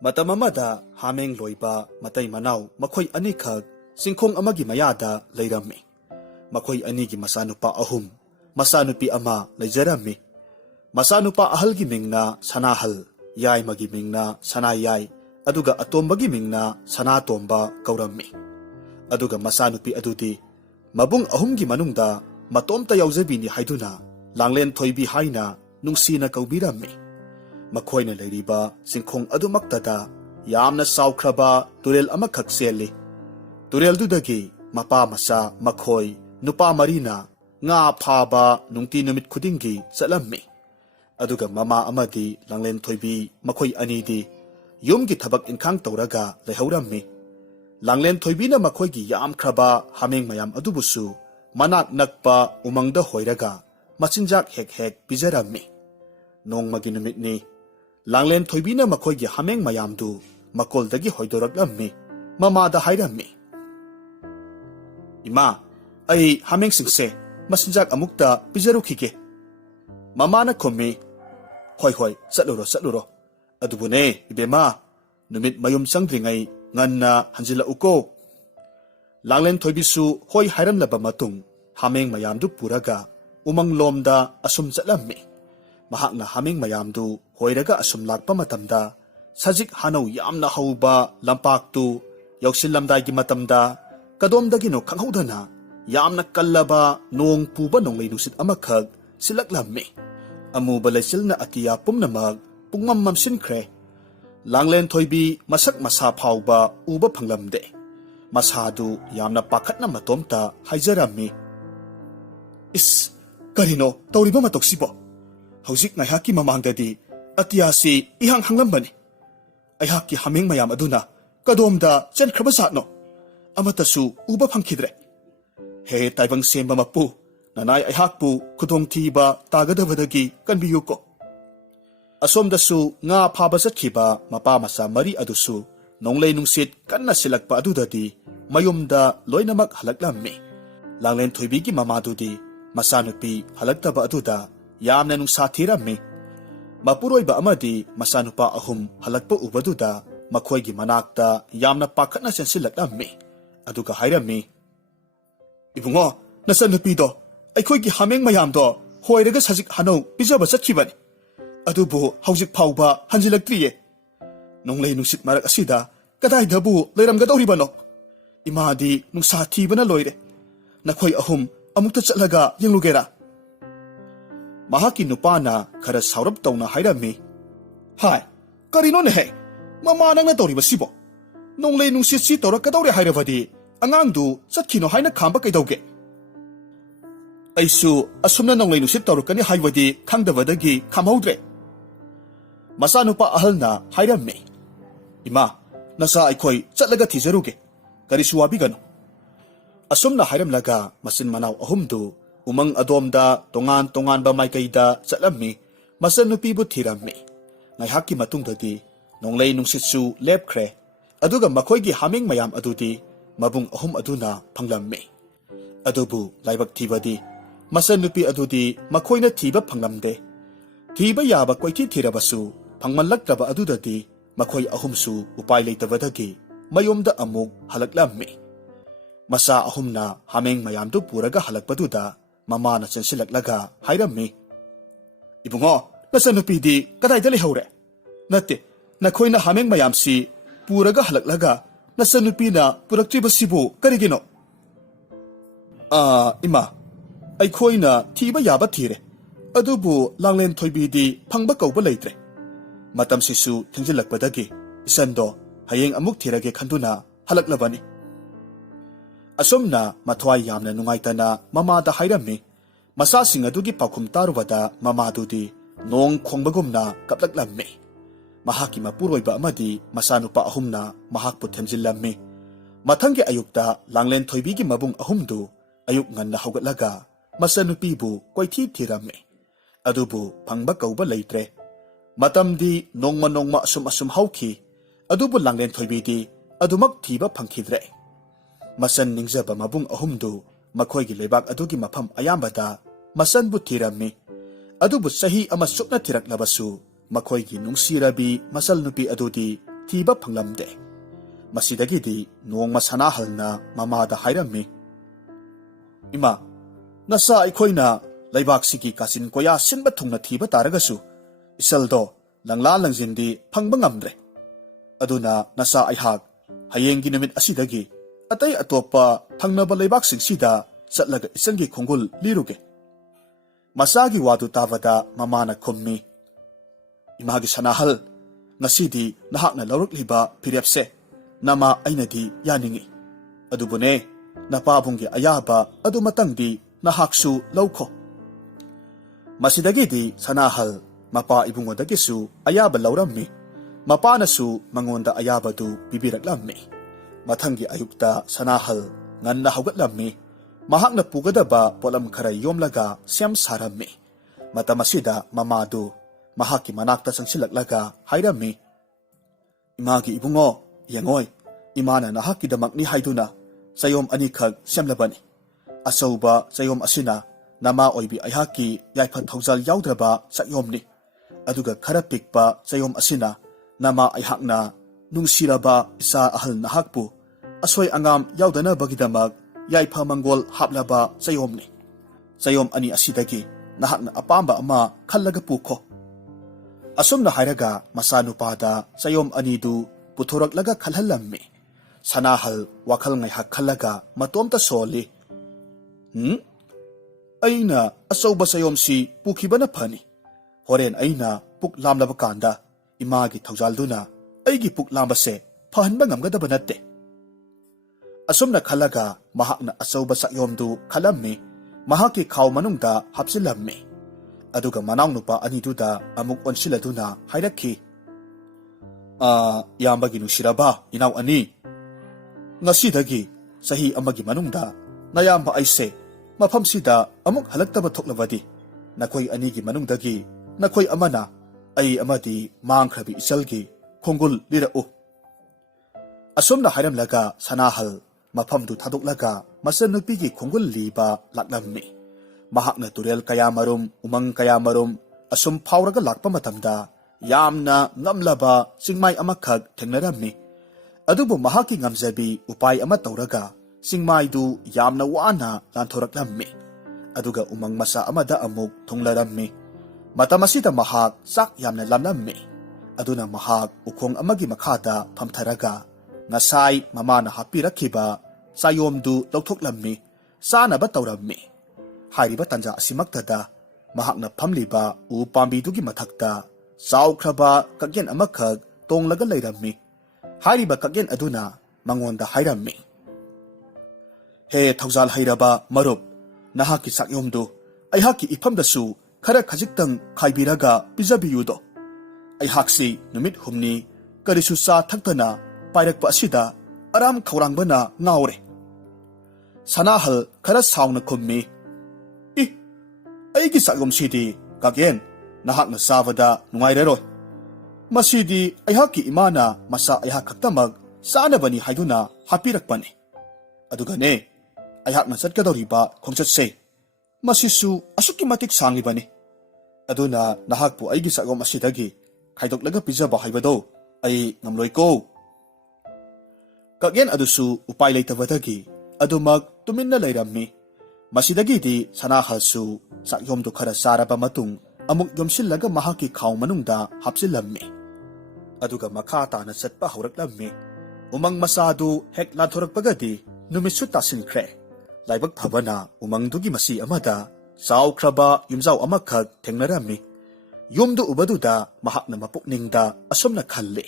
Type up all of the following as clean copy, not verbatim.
Matam amada hameng loiba matai manaw makoy anikag singkong amagi mayada layrami. Makoy anigi masanupa ahum, masanupi ama layjarami. Masanupa ahal giming na sanahal, yay magiming na sanayay, aduga atombagi ming na sanatomba kaurami. Aduga masanupi adudi, mabung ahum gi manungda matomta yawzabi ni haiduna, langlen toybi hayna nung sina kaubirami. Makoy na layriba singkong adumaktada, yamna sawkraba turel amakak seli. Turel dudagi mapa masa makoy nupa marina nga phaba nung tinumit kudingi sa lammi. Aduga mama amadi langlen toybi makoy anidi yumgi tabak inkang tauraga layhawrammi. Langlen toybi na makoy gi yam kraba hameng mayam adubusu manak nakpa umangda hoiraga machinjak hek hek bijarammi. Nong maginumit ni langlen toybi na makoy gi hameng mayamdu makoldagi hoidoraglammi mamada hayrammi. Ima, ay hameng singse masinjak amukta pijarukike. Mama na komi, hoy hoy, satluro. Adubune, ibema, numit mayum sangdringay ngan na hanjila uko. Langlen toybisu hoy hayram laba matung, hameng mayamdu puraga, umang lomda asum satlammi. Mahak na hameng mayamdu hoyraga asum lakpa matamda, sajik hanaw yam na hauba lampaktu, yauksil lamdagi matamda, kadomdagino kanghudana, yam na kalaba noong puba nong laynusit amakag silaklammi. Amu balaysil na atiyapum na mag pungmamamsinkre. Langlen toybi masak masapaw ba uba panglamde. Masadu yam na pakat na matomta hayjarammi. Is, karino, tawriba matoksibo. Hausik ngay haki mamangdadi atiyasi ihang hanglambani. Ay haki hameng mayam aduna, kadomda jan krabasatno. Amatasu uba pangkidre. He taibang semba mapu, nanay ay hakpu kudong tiba tagadavadagi kanbiyuko. Asomdasu nga pabasat kiba mapamasa mari adusu, nonglay nungsit kan na silagpa adudadi, mayumda loy na maghalaglammi. Langlen tuibigi mamadudi, masanupi halagtaba aduda, yam na nung satirammi. Mapuroy ba amadi masanupa ahum halagpa ubaduda, makoy gi manakta yam na pakat na siyan silaglammi. Aduga hayrammi. Ibungo, nasa nupido, ay ko'y gihameng mayamdo, hoyraga sajik hanaw pijaba sa kibani. Adubo, hausik pao ba hanjilagtriye. Nung lay nungsit marak asida, kaday dabu layram gadaw ribanok. Imadi nung sati ba na loyre. Nakoy ahum, amukta tsalaga yung lugera. Mahaki nupana kara saurab taw na hayrammi. Hay, karino na he, mamanang na daw riba sibo. Nung lay nung si tawra kadaw ri hayravadi, angangdu sa kino hay na kamba kay dawge. Aysu asum na nong lay nung si tawra kani haywadi kangdavadagi kamhaudre. Masano pa ahal na hayrammi. Ima, nasa ay ko'y tsalaga tijaruge, karisuwabi gano. Asum na hayramlaga masin manaw ahumdu, umang adomda tongan ba may kayda tsalammi, masan nupibot hirammi. Ngay haki matungdadi, nong lay nung sitsu lepkre, aduga makoy gi hameng mayam adudi, mabung ahum aduna panglammi. Adubu laybag tibadi, masan nupi adudi makoy na tiba panglamde. Tiba yaba koy titirabasu, pangmanlagraba adudadi, makoy ahumsu upay laytabadagi, mayomda amug halaglammi. Masa ahum na hameng mayam do puraga halagpaduda, mama na sansilaglaga hayrammi. Ibungo, nasan nupi di katay dali haure. Nati, nakoy na hameng mayam si puraga halaglaga, nasa nupi na puraktriba sibu karigino. Ima, ay ko'y na tiba yaba tire, adubu langlen toybi di pangba kauba laytre. Matam sisu tingjilagpadagi, isando hayeng amuk tirage kanduna halaglabani. Asom na matway yam na nungayta na mamada hayrammi, masasing adugi pakum tarubada mamadudi nong kongbagum na kaplaglammi. Mahaki mapuroy ba amadi masano pa ahum na mahakput hemjillammi. Matanggi ayukta langlen toybigi mabung ahumdu ayuk ngan na haugatlaga masanupibu ko'y titirammi. Adubu pangbakaw ba laytre. Matamdi nongma asum hawki adubu langlen toybidi adumak tiba pangkidre. Masan ningza ba mabung ahumdu makoy gi lebak adugi mapam ayambada masan bu tirammi. Adubu sahi ama sukna tirak labasu makoy gi nung sirabi masal nupi adudi ꯊꯤꯕ ꯐꯪꯂꯝꯗꯦ꯫ ꯃꯁꯤꯗꯒꯤꯗꯤ ꯅꯣꯡꯃ ꯁꯅꯥꯍꯜꯅ ꯃꯃꯥꯗ ꯍꯥꯏꯔꯝꯃꯤ, "ꯏꯃꯥ, ꯅꯆꯥ ꯑꯩꯈꯣꯏꯅ ꯂꯩꯕꯥꯛꯁꯤꯒꯤ ꯀꯥꯆꯤꯟ ꯀꯣꯌꯥ ꯁꯤꯟꯕ ꯊꯨꯡꯅ ꯊꯤꯕ ꯇꯥꯔꯒꯁꯨ ꯏꯆꯜꯗꯣ ꯂꯪꯂꯥ ꯂꯪꯖꯤꯟꯗꯤ ꯐꯪꯕ ꯉꯝꯗ꯭ꯔꯦ꯫ ꯑꯗꯨꯅ ꯅꯆꯥ ꯑꯩꯍꯥꯛ ꯍꯌꯦꯡꯒꯤ ꯅꯨꯃꯤꯠ ꯑꯁꯤꯗꯒꯤ ꯑꯇꯩ ꯑꯇꯣꯞꯄ ꯊꯪꯅꯕ ꯂꯩꯕꯥꯛꯁꯤꯡꯁꯤꯗ ꯆꯠꯂꯒ ꯏꯆꯟꯒꯤ ꯈꯣꯡꯒꯨꯜ ꯂꯤꯔꯨꯒꯦ." ꯃꯆꯥꯒꯤ ꯋꯥꯗꯨ ꯇꯥꯕꯗ ꯃꯃꯥꯅ ꯈꯨꯝꯃꯤ, "ꯏꯃꯥꯒꯤ ꯁꯅꯥꯍꯜ, ꯉꯁꯤꯗꯤ ꯅꯍꯥꯛꯅ ꯂꯧꯔꯛꯂꯤꯕ ꯐꯤꯔꯦꯞꯁꯦ ꯅꯃꯥ ꯑꯩꯅꯗꯤ ꯌꯥꯅꯤꯡꯏ꯫ ꯑꯗꯨꯕꯨꯅꯦ, ꯅꯄꯥꯕꯨꯡꯒꯤ ꯑꯌꯥꯕ ꯑꯗꯨꯃꯇꯪꯗꯤ ꯅꯍꯥꯛꯁꯨ ꯂꯧꯈꯣ." ꯃꯁꯤꯗꯒꯤꯗꯤ ꯁꯅꯥꯍꯜ ꯃꯄꯥ ꯏꯕꯨꯡꯉꯣꯗꯒꯤꯁꯨ ꯑꯌꯥꯕ ꯂꯧꯔꯝꯃꯤ꯫ ꯃꯄꯥꯅꯁꯨ ꯃꯉꯣꯟꯗ ꯑꯌꯥꯕꯗꯨ ꯄꯤꯕꯤꯔꯛꯂꯝꯃꯤ꯫ ꯃꯊꯪꯒꯤ ꯑꯌꯨꯛꯇ ꯁꯅꯥꯍꯜ ꯉꯟꯅ ꯍꯧꯒꯠꯂꯝꯃꯤ꯫ ꯃꯍꯥꯛꯅ ꯄꯨꯒꯗꯕ ꯄꯣꯠꯂꯝ ꯈꯔ ꯌꯣꯝꯂꯒ ꯁꯦꯝ ꯁꯥꯔꯝꯃꯤ꯫ ꯃꯇꯝ ꯑꯁꯤꯗ ꯃꯃꯥꯗꯨ ꯃꯍꯥꯛꯀꯤ ꯃꯅꯥꯛꯇ ꯆꯪꯁꯤꯜꯂꯛꯂꯒ ꯍꯥꯏꯔꯝꯃꯤ, "ꯏꯃꯥꯒꯤ ꯏꯕꯨꯡꯉꯣ, ꯌꯦꯡꯉꯣꯏ, ꯏꯃꯥꯅ ꯅꯍꯥꯛꯀꯤꯗꯃꯛꯅꯤ ꯍꯥꯏꯗꯨꯅ ꯆꯌꯣꯝ 2 ꯈꯛ ꯁꯦꯝꯂꯕꯅꯤ꯫ ꯑꯆꯧꯕ ꯆꯌꯣꯝ ꯑꯁꯤꯅ ꯅꯃꯥ ꯑꯣꯏꯕꯤ ꯑꯩꯍꯥꯛꯀꯤ ꯌꯥꯏꯐ ꯊꯧꯖꯥꯜ ꯌꯥꯎꯗ꯭ꯔꯕ ꯆꯌꯣꯝꯅꯤ꯫ ꯑꯗꯨꯒ ꯈꯔ ꯄꯤꯛꯄ ꯆꯌꯣꯝ ꯑꯁꯤꯅ ꯅꯃꯥ ꯑꯩꯍꯥꯛꯅ ꯅꯨꯡꯁꯤꯔꯕ ꯏꯆꯥ ꯑꯍꯜ ꯅꯍꯥꯛꯄꯨ ꯑꯁꯣꯏ ꯑꯉꯥꯝ ꯌꯥꯎꯗꯅꯕꯒꯤꯗꯃꯛ ꯌꯥꯏꯐ ꯃꯪꯒꯣꯜ ꯍꯥꯞꯂꯕ ꯆꯌꯣꯝꯅꯤ꯫ ꯆꯌꯣꯝ 2 ꯑꯁꯤꯗꯒꯤ ꯅꯍꯥꯛꯅ ꯑꯄꯥꯝꯕ ꯑꯃ ꯈꯜꯂꯒ ꯄꯨꯈꯣ." ꯑꯁꯨꯝꯅ ꯍꯥꯏꯔꯒ ꯃꯆꯥꯅꯨꯄꯥꯗ ꯆꯌꯣꯝ 2ꯗꯨ ꯄꯨꯊꯣꯔꯛꯂꯒ ꯈꯜꯍꯜꯂꯝꯃꯤ꯫ ꯁꯅꯥꯍꯜ ꯋꯥꯈꯜ ꯉꯥꯏꯍꯥꯛ ꯈꯜꯂꯒ ꯃꯇꯣꯝꯇ ꯁꯣꯜꯂꯤ, "ꯑꯩꯅ ꯑꯆꯧꯕ ꯆꯌꯣꯝꯁꯤ ꯄꯨꯈꯤꯕꯅ ꯐꯅꯤ꯫ ꯍꯣꯔꯦꯟ ꯑꯩꯅ ꯄꯨꯛ ꯂꯥꯝꯂꯕ ꯀꯥꯟꯗ ꯏꯃꯥꯒꯤ ꯊꯧꯖꯥꯜꯗꯨꯅ ꯑꯩꯒꯤ ꯄꯨꯛ ꯂꯥꯝꯕꯁꯦ ꯐꯍꯟꯕ ꯉꯝꯒꯗꯕ ꯅꯠꯇꯦ." ꯑꯁꯨꯝꯅ ꯈꯜꯂꯒ ꯃꯍꯥꯛꯅ ꯑꯆꯧꯕ ꯆꯌꯣꯝꯗꯨ ꯈꯜꯂꯝꯃꯤ꯫ ꯃꯍꯥꯛꯀꯤ ꯈꯥꯎ ꯃꯅꯨꯡꯗ ꯍꯥꯞꯆꯤꯜꯂꯝꯃꯤ꯫ ꯑꯗꯨꯒ ꯃꯅꯥꯎꯅꯨꯄꯥ ꯑꯅꯤꯗꯨꯗ ꯑꯃꯨꯛ ꯑꯣꯟꯁꯤꯜꯂꯗꯨꯅ ꯍꯥꯏꯔꯛꯈꯤ, "ꯏꯌꯥꯝꯕꯒꯤ ꯅꯨꯡꯁꯤꯔꯕ ꯏꯅꯥꯎ ꯑꯅꯤ, ꯉꯁꯤꯗꯒꯤ ꯆꯍꯤ ꯑꯃꯒꯤ ꯃꯅꯨꯡꯗ ꯅꯌꯥꯝꯕ ꯑꯩꯁꯦ ꯃꯐꯝꯁꯤꯗ ꯑꯃꯨꯛ ꯍꯜꯂꯛꯇꯕ ꯊꯣꯛꯂꯕꯗꯤ ꯅꯈꯣꯏ ꯑꯅꯤꯒꯤ ꯃꯅꯨꯡꯗꯒꯤ ꯅꯈꯣꯏ ꯑꯃꯅ ꯑꯩ ꯑꯃꯗꯤ ꯃꯥꯡꯈ꯭ꯔꯕꯤ ꯏꯆꯜꯒꯤ ꯈꯣꯡꯒꯨꯜ ꯂꯤꯔꯛꯎ." ꯑꯁꯨꯝꯅ ꯍꯥꯏꯔꯝꯂꯒ ꯁꯅꯥꯍꯜ ꯃꯐꯝꯗꯨ ꯊꯥꯗꯣꯛꯂꯒ ꯃꯆꯟꯅꯨꯄꯤꯒꯤ ꯈꯣꯡꯒꯨꯜ ꯂꯤꯕ ꯂꯥꯛꯂꯝꯃꯤ꯫ ꯃꯍꯥꯛꯅ ꯇꯨꯔꯦꯜ ꯀꯌꯥꯃꯔꯨꯝ, ꯎꯃꯪ ꯀꯌꯥꯃꯔꯨꯝ ꯑꯁꯨꯝ ꯐꯥꯎꯔꯒ ꯂꯥꯛꯄ ꯃꯇꯝꯗ ꯌꯥꯝꯅ ꯉꯝꯂꯕ ꯆꯤꯡꯃꯥꯏ ꯑꯃꯈꯛ ꯊꯦꯡꯅꯔꯝꯃꯤ꯫ ꯑꯗꯨꯕꯨ ꯃꯍꯥꯛꯀꯤ ꯉꯝꯖꯕꯤ ꯎꯄꯥꯏ ꯑꯃ ꯇꯧꯔꯒ ꯆꯤꯡꯃꯥꯏꯗꯨ ꯌꯥꯝꯅ ꯋꯥꯅ ꯂꯥꯟꯊꯣꯔꯛꯂꯝꯃꯤ꯫ ꯑꯗꯨꯒ ꯎꯃꯪ ꯃꯆꯥ ꯑꯃꯗ ꯑꯃꯨꯛ ꯊꯨꯡꯂꯔꯝꯃꯤ꯫ ꯃꯇꯝ ꯑꯁꯤꯗ ꯃꯍꯥꯛ ꯆꯥꯛ ꯌꯥꯝꯅ ꯂꯥꯝꯂꯝꯃꯤ꯫ ꯑꯗꯨꯅ ꯃꯍꯥꯛ ꯎꯈꯣꯡ ꯑꯃꯒꯤ ꯃꯈꯥꯗ ꯐꯝꯊꯔꯒ ꯉꯁꯥꯏ ꯃꯃꯥꯅ ꯍꯥꯞꯄꯤꯔꯛꯈꯤꯕ ꯆꯥꯌꯣꯝꯗꯨ ꯂꯧꯊꯣꯛꯂꯝꯃꯤ, ꯆꯥꯅꯕ ꯇꯧꯔꯝꯃꯤ꯫ ꯍꯥꯏꯔꯤꯕ ꯇꯟꯖꯥ ꯑꯁꯤꯃꯛꯇꯗ ꯃꯍꯥꯛꯅ ꯐꯝꯂꯤꯕ ꯎ ꯄꯥꯝꯕꯤꯗꯨꯒꯤ ꯃꯊꯛꯇ ꯆꯥꯎꯈ꯭ꯔꯕ ꯀꯛꯌꯦꯟ ꯑꯃꯈꯛ ꯇꯣꯡꯂꯒ ꯂꯩꯔꯝꯃꯤ꯫ ꯍꯥꯏꯔꯤꯕ ꯀꯛꯌꯦꯟ ꯑꯗꯨꯅ ꯃꯉꯣꯟꯗ ꯍꯥꯏꯔꯝꯃꯤ, "ꯍꯦ ꯊꯧꯖꯥꯜ ꯍꯩꯔꯕ ꯃꯔꯨꯞ, ꯅꯍꯥꯛꯀꯤ ꯆꯥꯛꯌꯣꯝꯗꯨ ꯑꯩꯍꯥꯛꯀꯤ ꯏꯐꯝꯗꯁꯨ ꯈꯔ ꯈꯖꯤꯛꯇꯪ ꯈꯥꯏꯕꯤꯔꯒ ꯄꯤꯖꯕꯤꯌꯨꯗꯣ꯫ ꯑꯩꯍꯥꯛꯁꯤ ꯅꯨꯃꯤꯠ 4 ꯀꯔꯤꯁꯨ ꯆꯥ ꯊꯛꯇꯅ ꯄꯥꯏꯔꯛꯄ ꯑꯁꯤꯗ ꯑꯔꯥꯝ ꯈꯧꯔꯥꯡꯕꯅ ꯉꯥꯎꯔꯦ." ꯁꯅꯥꯍꯜ ꯈꯔ ꯁꯥꯎꯅ ꯈꯨꯝꯃꯤ, "ꯑꯩꯒꯤ ꯆꯥꯛꯌꯣꯝꯁꯤꯗꯤ ꯀꯛꯌꯦꯟ, ꯅꯍꯥꯛꯅ ꯆꯥꯕꯗ ꯅꯨꯡꯉꯥꯏꯔꯔꯣꯏ꯫ ꯃꯁꯤꯗꯤ ꯑꯩꯍꯥꯛꯀꯤ ꯏꯃꯥꯅ ꯃꯆꯥ ꯑꯩꯍꯥꯛ ꯈꯛꯇꯃꯛ ꯆꯥꯅꯕꯅꯤ ꯍꯥꯏꯗꯨꯅ ꯍꯥꯞꯄꯤꯔꯛꯄꯅꯤ꯫ ꯑꯗꯨꯒꯅꯦ, ꯑꯩꯍꯥꯛꯅ ꯆꯠꯀꯗꯧꯔꯤꯕ ꯈꯣꯡꯆꯠꯁꯦ ꯃꯁꯤꯁꯨ ꯑꯁꯨꯛꯀꯤ ꯃꯇꯤꯛ ꯁꯥꯡꯂꯤꯕꯅꯤ꯫ ꯑꯗꯨꯅ ꯅꯍꯥꯛꯄꯨ ꯑꯩꯒꯤ ꯆꯥꯛꯌꯣꯝ ꯑꯁꯤꯗꯒꯤ ꯈꯥꯏꯗꯣꯛꯂꯒ ꯄꯤꯖꯕ ꯍꯥꯏꯕꯗꯣ ꯑꯩ ꯉꯝꯂꯣꯏꯀꯣ." ꯀꯛꯌꯦꯟ ꯑꯗꯨꯁꯨ ꯎꯄꯥꯏ ꯂꯩꯇꯕꯗꯒꯤ ꯑꯗꯨꯃꯛ ꯇꯨꯃꯤꯟꯅ ꯂꯩꯔꯝꯃꯤ꯫ ꯃꯁꯤꯗꯒꯤꯗꯤ ꯁꯅꯥꯍꯜꯁꯨ ꯆꯥꯛꯌꯣꯝꯗꯨ ꯈꯔ ꯆꯥꯔꯕ ꯃꯇꯨꯡ ꯑꯃꯨꯛ ꯌꯣꯝꯁꯤꯜꯂꯒ ꯃꯍꯥꯛꯀꯤ ꯈꯥꯎ ꯃꯅꯨꯡꯗ ꯍꯥꯞꯆꯤꯜꯂꯝꯃꯤ꯫ ꯑꯗꯨꯒ ꯃꯈꯥ ꯇꯥꯅ ꯆꯠꯄ ꯍꯧꯔꯛꯂꯝꯃꯤ꯫ ꯎꯃꯪ ꯃꯆꯥꯗꯨ ꯍꯦꯛ ꯂꯥꯟꯊꯣꯔꯛꯄꯒꯗꯤ ꯅꯨꯃꯤꯠꯁꯨ ꯇꯥꯁꯤꯟꯈ꯭ꯔꯦ꯫ ꯂꯥꯏꯕꯛ ꯐꯕꯅ ꯎꯃꯪꯗꯨꯒꯤ ꯃꯆꯤ ꯑꯃꯗ ꯆꯥꯎꯈ꯭ꯔꯕ ꯌꯨꯝꯖꯥꯎ ꯑꯃꯈꯛ ꯊꯦꯡꯅꯔꯝꯃꯤ꯫ ꯌꯨꯝꯗꯨ ꯎꯕꯗꯨꯗ ꯃꯍꯥꯛꯅ ꯃꯄꯨꯛꯅꯤꯡꯗ ꯑꯁꯨꯝꯅ ꯈꯜꯂꯤ,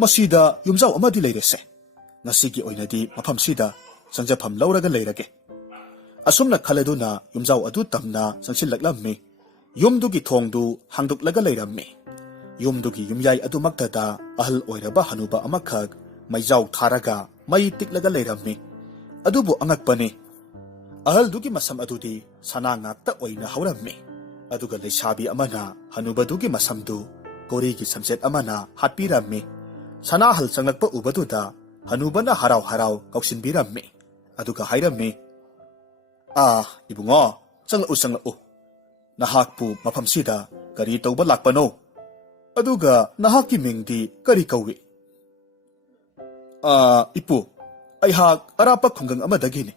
"ꯃꯁꯤꯗ ꯌꯨꯝꯖꯥꯎ ꯑꯃꯗꯤ ꯂꯩꯔꯦꯁꯦ꯫ ꯉꯁꯤꯒꯤ ꯑꯣꯏꯅꯗꯤ ꯃꯐꯝꯁꯤꯗ ꯆꯪꯖꯐꯝ ꯂꯧꯔꯒ ꯂꯩꯔꯒꯦ." ꯑꯁꯨꯝꯅ ꯈꯜꯂꯗꯨꯅ ꯌꯨꯝꯖꯥꯎ ꯑꯗꯨ ꯇꯝꯅ ꯆꯪꯁꯤꯜꯂꯛꯂꯝꯃꯤ꯫ ꯌꯨꯝꯗꯨꯒꯤ ꯊꯣꯡꯗꯨ ꯍꯥꯡꯗꯣꯛꯂꯒ ꯂꯩꯔꯝꯃꯤ꯫ ꯌꯨꯝꯗꯨꯒꯤ ꯌꯨꯝꯌꯥꯏ ꯑꯗꯨꯃꯛꯇꯗ ꯑꯍꯜ ꯑꯣꯏꯔꯕ ꯍꯅꯨꯕ ꯑꯃꯈꯛ ꯃꯩꯖꯥꯎ ꯊꯥꯔꯒ ꯃꯩ ꯇꯤꯛꯂꯒ ꯂꯩꯔꯝꯃꯤ꯫ ꯑꯗꯨꯕꯨ ꯑꯉꯛꯄꯅꯤ, ꯑꯍꯜꯗꯨꯒꯤ ꯃꯁꯝ ꯑꯗꯨꯗꯤ ꯁꯅꯥ ꯉꯥꯛꯇ ꯑꯣꯏꯅ ꯍꯧꯔꯝꯃꯤ꯫ ꯑꯗꯨꯒ ꯂꯩꯁꯥꯕꯤ ꯑꯃꯅ ꯍꯅꯨꯕꯗꯨꯒꯤ ꯃꯁꯝꯗꯨ ꯀꯣꯔꯤꯒꯤ ꯁꯝꯆꯦꯠ ꯑꯃꯅ ꯍꯥꯠꯄꯤꯔꯝꯃꯤ꯫ ꯁꯅꯥꯍꯜ ꯆꯪꯂꯛꯄ ꯎꯕꯗꯨꯗ ꯍꯅꯨꯕꯅ ꯍꯔꯥꯎ ꯍꯔꯥꯎ ꯀꯧꯁꯤꯟꯕꯤꯔꯝꯃꯤ꯫ ꯑꯗꯨꯒ ꯍꯥꯏꯔꯝꯃꯤ, "ꯏꯕꯨꯡꯉꯣ, ꯆꯪꯂꯛꯎ ꯆꯪꯂꯛꯎ꯫ ꯅꯍꯥꯛꯄꯨ ꯃꯐꯝꯁꯤꯗ ꯀꯔꯤ ꯇꯧꯕ ꯂꯥꯛꯄꯅꯣ?" ꯑꯗꯨꯒ ꯅꯍꯥꯛꯀꯤ ꯃꯤꯡꯗꯤ ꯀꯔꯤ ꯀꯧꯏ? ꯏꯄꯨ, ꯑꯩꯍꯥꯛ ꯑꯔꯥꯞꯄ ꯈꯨꯡꯒꯪ ꯑꯃꯗꯒꯤꯅꯤ.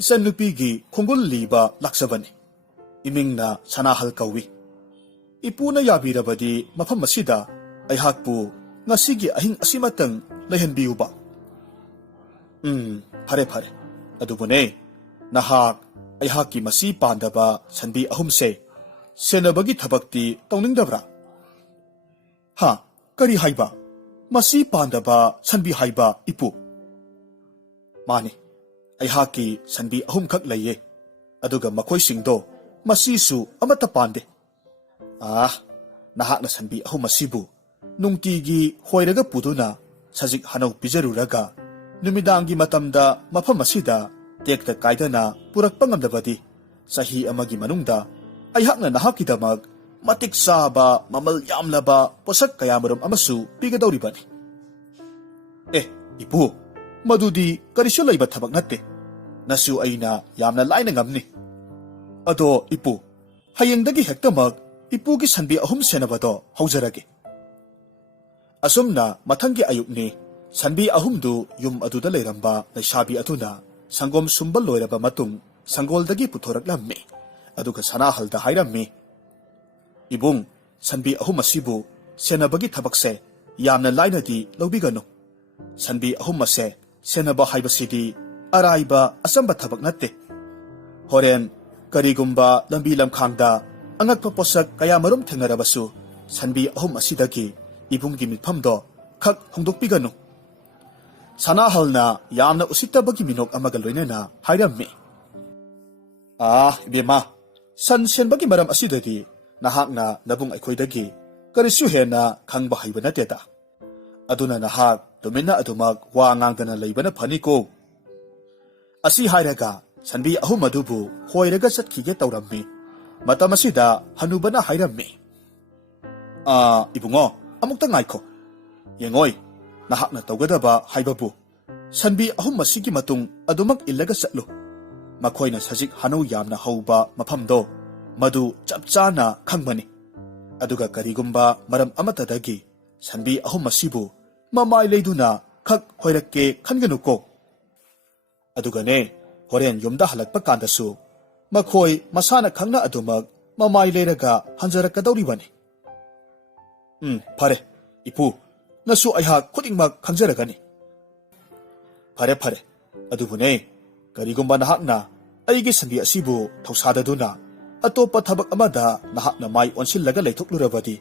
ꯏꯆꯟꯅꯨꯄꯤꯒꯤ ꯈꯣꯡꯒꯨꯜ ꯂꯤꯕ ꯂꯥꯛꯆꯕꯅꯤ. ꯏꯃꯤꯡꯅ ꯁꯅꯥꯍꯜ ꯀꯧꯏ. ꯏꯄꯨꯅ ꯌꯥꯕꯤꯔꯕꯗꯤ ꯃꯐꯝ ꯑꯁꯤꯗ ꯑꯩꯍꯥꯛꯄꯨ ꯉꯁꯤꯒꯤ ꯑꯍꯤꯡ ꯑꯁꯤꯃꯇꯪ ꯂꯩꯍꯟꯕꯤꯌꯨꯕ. ꯐꯔꯦ ꯐꯔꯦ. ꯑꯗꯨꯕꯨꯅꯦ, ꯅꯍꯥꯛ ꯑꯩꯍꯥꯛꯀꯤ ꯃꯁꯤ ꯄꯥꯟꯗꯕ ꯁꯟꯕꯤ ꯑꯍꯨꯝꯁꯦ ꯁꯦꯟꯅꯕꯒꯤ ꯊꯕꯛꯇꯤ ꯇꯧꯅꯤꯡꯗꯕ꯭ꯔꯥ? ꯀꯔꯤ ꯍꯥꯏꯕ? ꯃꯁꯤ ꯄꯥꯟꯗꯕ ꯁꯟꯕꯤ ꯍꯥꯏꯕ ꯏꯄꯨ? ꯃꯥꯅꯤ, ꯑꯩꯍꯥꯛꯀꯤ ꯁꯟꯕꯤ ꯑꯍꯨꯝꯈꯛ ꯂꯩꯌꯦ. ꯑꯗꯨꯒ ꯃꯈꯣꯏꯁꯤꯡꯗꯣ ꯃꯁꯤꯁꯨ ꯑꯃꯠꯇ ꯄꯥꯟꯗꯦ. ꯅꯍꯥꯛꯅ ꯁꯟꯕꯤ ꯑꯍꯨꯝ ꯑꯁꯤꯕꯨ ꯅꯨꯡꯇꯤꯒꯤ ꯍꯣꯏꯔꯒ ꯄꯨꯗꯨꯅ ꯁꯖꯤꯛ ꯍꯅꯧ ꯄꯤꯖꯔꯨꯔꯒ ꯅꯨꯃꯤꯗꯥꯡꯒꯤ ꯃꯇꯝꯗ ꯃꯐꯝ ꯑꯁꯤꯗ ꯇꯦꯛꯇ ꯀꯥꯏꯗꯅ ꯄꯨꯔꯛꯄ ꯉꯝꯗꯕꯗꯤ ꯆꯍꯤ ꯑꯃꯒꯤ ꯃꯅꯨꯡꯗ ꯑꯩꯍꯥꯛꯅ ꯅꯍꯥꯛꯀꯤꯗꯃꯛ ꯃꯇꯤꯛ ꯆꯥꯕ ꯃꯃꯜ ꯌꯥꯝꯂꯕ ꯄꯣꯠꯁꯛ ꯀꯌꯥꯃꯔꯨꯝ ꯑꯃꯁꯨ ꯄꯤꯒꯗꯧꯔꯤꯕꯅꯤ. ꯏꯄꯨ, ꯃꯗꯨꯗꯤ ꯀꯔꯤꯁꯨ ꯂꯩꯕ ꯊꯕꯛ ꯅꯠꯇꯦ. ꯅꯁꯨ ꯑꯩꯅ ꯌꯥꯝꯅ ꯂꯥꯏꯅ ꯉꯝꯅꯤ. ꯑꯗꯣ ꯏꯄꯨ, ꯍꯌꯦꯡꯗꯒꯤ ꯍꯦꯛꯇꯃꯛ ꯏꯄꯨꯒꯤ ꯁꯟꯕꯤ ꯑꯍꯨꯝ ꯁꯦꯟꯅꯕꯗꯣ ꯍꯧꯖꯔꯒꯦ. ꯑꯁꯨꯝꯅ ꯃꯊꯪꯒꯤ ꯑꯌꯨꯛꯅꯤ. ꯁꯟꯕꯤ ꯑꯍꯨꯝꯗꯨ ꯌꯨꯝ ꯑꯗꯨꯗ ꯂꯩꯔꯝꯕ ꯂꯩꯁꯥꯕꯤ ꯑꯗꯨꯅ ꯁꯪꯒꯣꯝ ꯁꯨꯝꯕ ꯂꯣꯏꯔꯕ ꯃꯇꯨꯡ ꯁꯪꯒꯣꯜꯗꯒꯤ ꯄꯨꯊꯣꯔꯛꯂꯝꯃꯤ. ꯑꯗꯨꯒ ꯁꯅꯥꯍꯜꯗ ꯍꯥꯏꯔꯝꯃꯤ, ꯏꯕꯨꯡ, ꯁꯟꯕꯤ ꯑꯍꯨꯝ ꯑꯁꯤꯕꯨ ꯁꯦꯟꯅꯕꯒꯤ ꯊꯕꯛꯁꯦ ꯌꯥꯝꯅ ꯂꯥꯏꯅꯗꯤ ꯂꯧꯕꯤꯒꯅꯨ. ꯁꯟꯕꯤ ꯑꯍꯨꯝ ꯑꯁꯦ ꯁꯦꯟꯅꯕ ꯍꯥꯏꯕꯁꯤꯗꯤ ꯑꯔꯥꯏꯕ ꯑꯆꯝꯕ ꯊꯕꯛ ꯅꯠꯇꯦ. ꯍꯣꯔꯦꯟ ꯀꯔꯤꯒꯨꯝꯕ ꯂꯝꯕꯤ ꯂꯝꯈꯥꯡꯗ ꯑꯉꯛꯄ ꯄꯣꯠꯁꯛ ꯀꯌꯥꯃꯔꯨꯝ ꯊꯦꯡꯅꯔꯕꯁꯨ ꯁꯟꯕꯤ ꯑꯍꯨꯝ ꯑꯁꯤꯗꯒꯤ ꯏꯕꯨꯡꯒꯤ ꯃꯤꯠꯐꯝꯗꯣ ꯈꯛ ꯍꯣꯡꯗꯣꯛꯄꯤꯒꯅꯨ. ꯁꯅꯥꯍꯜꯅ ꯌꯥꯝꯅ ꯎꯁꯤꯠꯇꯕꯒꯤ ꯃꯤꯅꯣꯛ ꯑꯃꯒ ꯂꯣꯏꯅꯅ ꯍꯥꯏꯔꯝꯃꯤ. ꯏꯕꯦꯝꯃ, ꯁꯟ ꯁꯦꯟꯕꯒꯤ ꯃꯔꯝ ꯑꯁꯤꯗꯗꯤ ꯅꯍꯥꯛꯅ ꯅꯕꯨꯡ ꯑꯩꯈꯣꯏꯗꯒꯤ ꯀꯔꯤꯁꯨ ꯍꯦꯟꯅ ꯈꯪꯕ ꯍꯩꯕ ꯅꯠꯇꯦꯗ. ꯑꯗꯨꯅ ꯅꯍꯥꯛ ꯇꯨꯃꯤꯟꯅ ꯑꯗꯨꯃꯛ ꯋꯥ ꯉꯥꯡꯗꯅ ꯂꯩꯕꯅ ꯐꯅꯤꯀꯣ. ꯑꯁꯤ ꯍꯥꯏꯔꯒ ꯁꯟꯕꯤ ꯑꯍꯨꯝ ꯑꯗꯨꯕు ꯍꯣꯏꯔꯒ ꯆꯠꯈꯤꯒꯦ ꯇꯧꯔꯝꯃꯤ. ꯃꯇꯝ ꯑꯁꯤꯗ ꯍꯅꯨꯕꯅ ꯍꯥꯏꯔꯝꯃꯤ, ꯏꯕꯨꯡꯉꯣ, ꯑꯃꯨꯛꯇ ꯉꯥꯏꯈꯣ. ꯌꯦꯡꯉꯣꯏ, ꯅꯍꯥꯛꯅ ꯇꯧꯒꯗꯕ ꯍꯥꯏꯕꯕꯨ ꯁꯟꯕꯤ ꯑꯍꯨꯝ ꯑꯁꯤꯒꯤ ꯃꯇꯨꯡ ꯑꯗꯨꯃꯛ ꯏꯜꯂꯒ ꯆꯠꯂꯨ. ꯃꯈꯣꯏꯅ ꯁꯖꯤꯛ ꯍꯅꯧ ꯌꯥꯝꯅ ꯍꯧꯕ ꯃꯐꯝꯗꯣ ꯃꯗꯨ ꯆꯞ ꯆꯥꯅ ꯈꯪꯕꯅꯤ. ꯑꯗꯨꯒ ꯀꯔꯤꯒꯨꯝꯕ ꯃꯔꯝ ꯑꯃꯠꯇꯗꯒꯤ ꯁꯟꯕꯤ ꯑꯍꯨꯝ ꯑꯁꯤꯕꯨ ꯃꯃꯥꯏ ꯂꯩꯗꯨꯅ ꯈꯛ ꯍꯣꯏꯔꯛꯀꯦ ꯈꯟꯒꯅꯨꯀꯣ. ꯑꯗꯨꯒꯅꯦ, ꯍꯣꯔꯦꯟ ꯌꯨꯝꯗ ꯍꯜꯂꯛꯄ ꯀꯥꯟꯗꯁꯨ ꯃꯈꯣꯏ ꯃꯁꯥꯅ ꯈꯪꯅ ꯑꯗꯨꯃꯛ ꯃꯃꯥꯏ ꯂꯩꯔꯒ ꯍꯟꯖꯔꯛꯀꯗꯧꯔꯤꯕꯅꯤ. ꯐꯔꯦ, ꯏꯄꯨ, ꯅꯁꯨ ꯑꯩꯍꯥꯛ ꯈꯨꯗꯤꯡꯃꯛ ꯈꯪꯖꯔꯒꯅꯤ. ꯐꯔꯦ ꯐꯔꯦ. ꯑꯗꯨꯕꯨꯅꯦ, ꯀꯔꯤꯒꯨꯝꯕ ꯅꯍꯥꯛꯅ ꯑꯩꯒꯤ ꯁꯟꯕꯤ ꯑꯁꯤꯕꯨ ꯊꯧꯁꯥꯗꯗꯨꯅ ꯑꯇꯣꯞꯄ ꯊꯕꯛ ꯑꯃꯗ ꯅꯍꯥꯛꯅ ꯃꯥꯏ ꯑꯣꯟꯁꯤꯜꯂꯒ ꯂꯩꯊꯣꯛꯂꯨꯔꯕꯗꯤ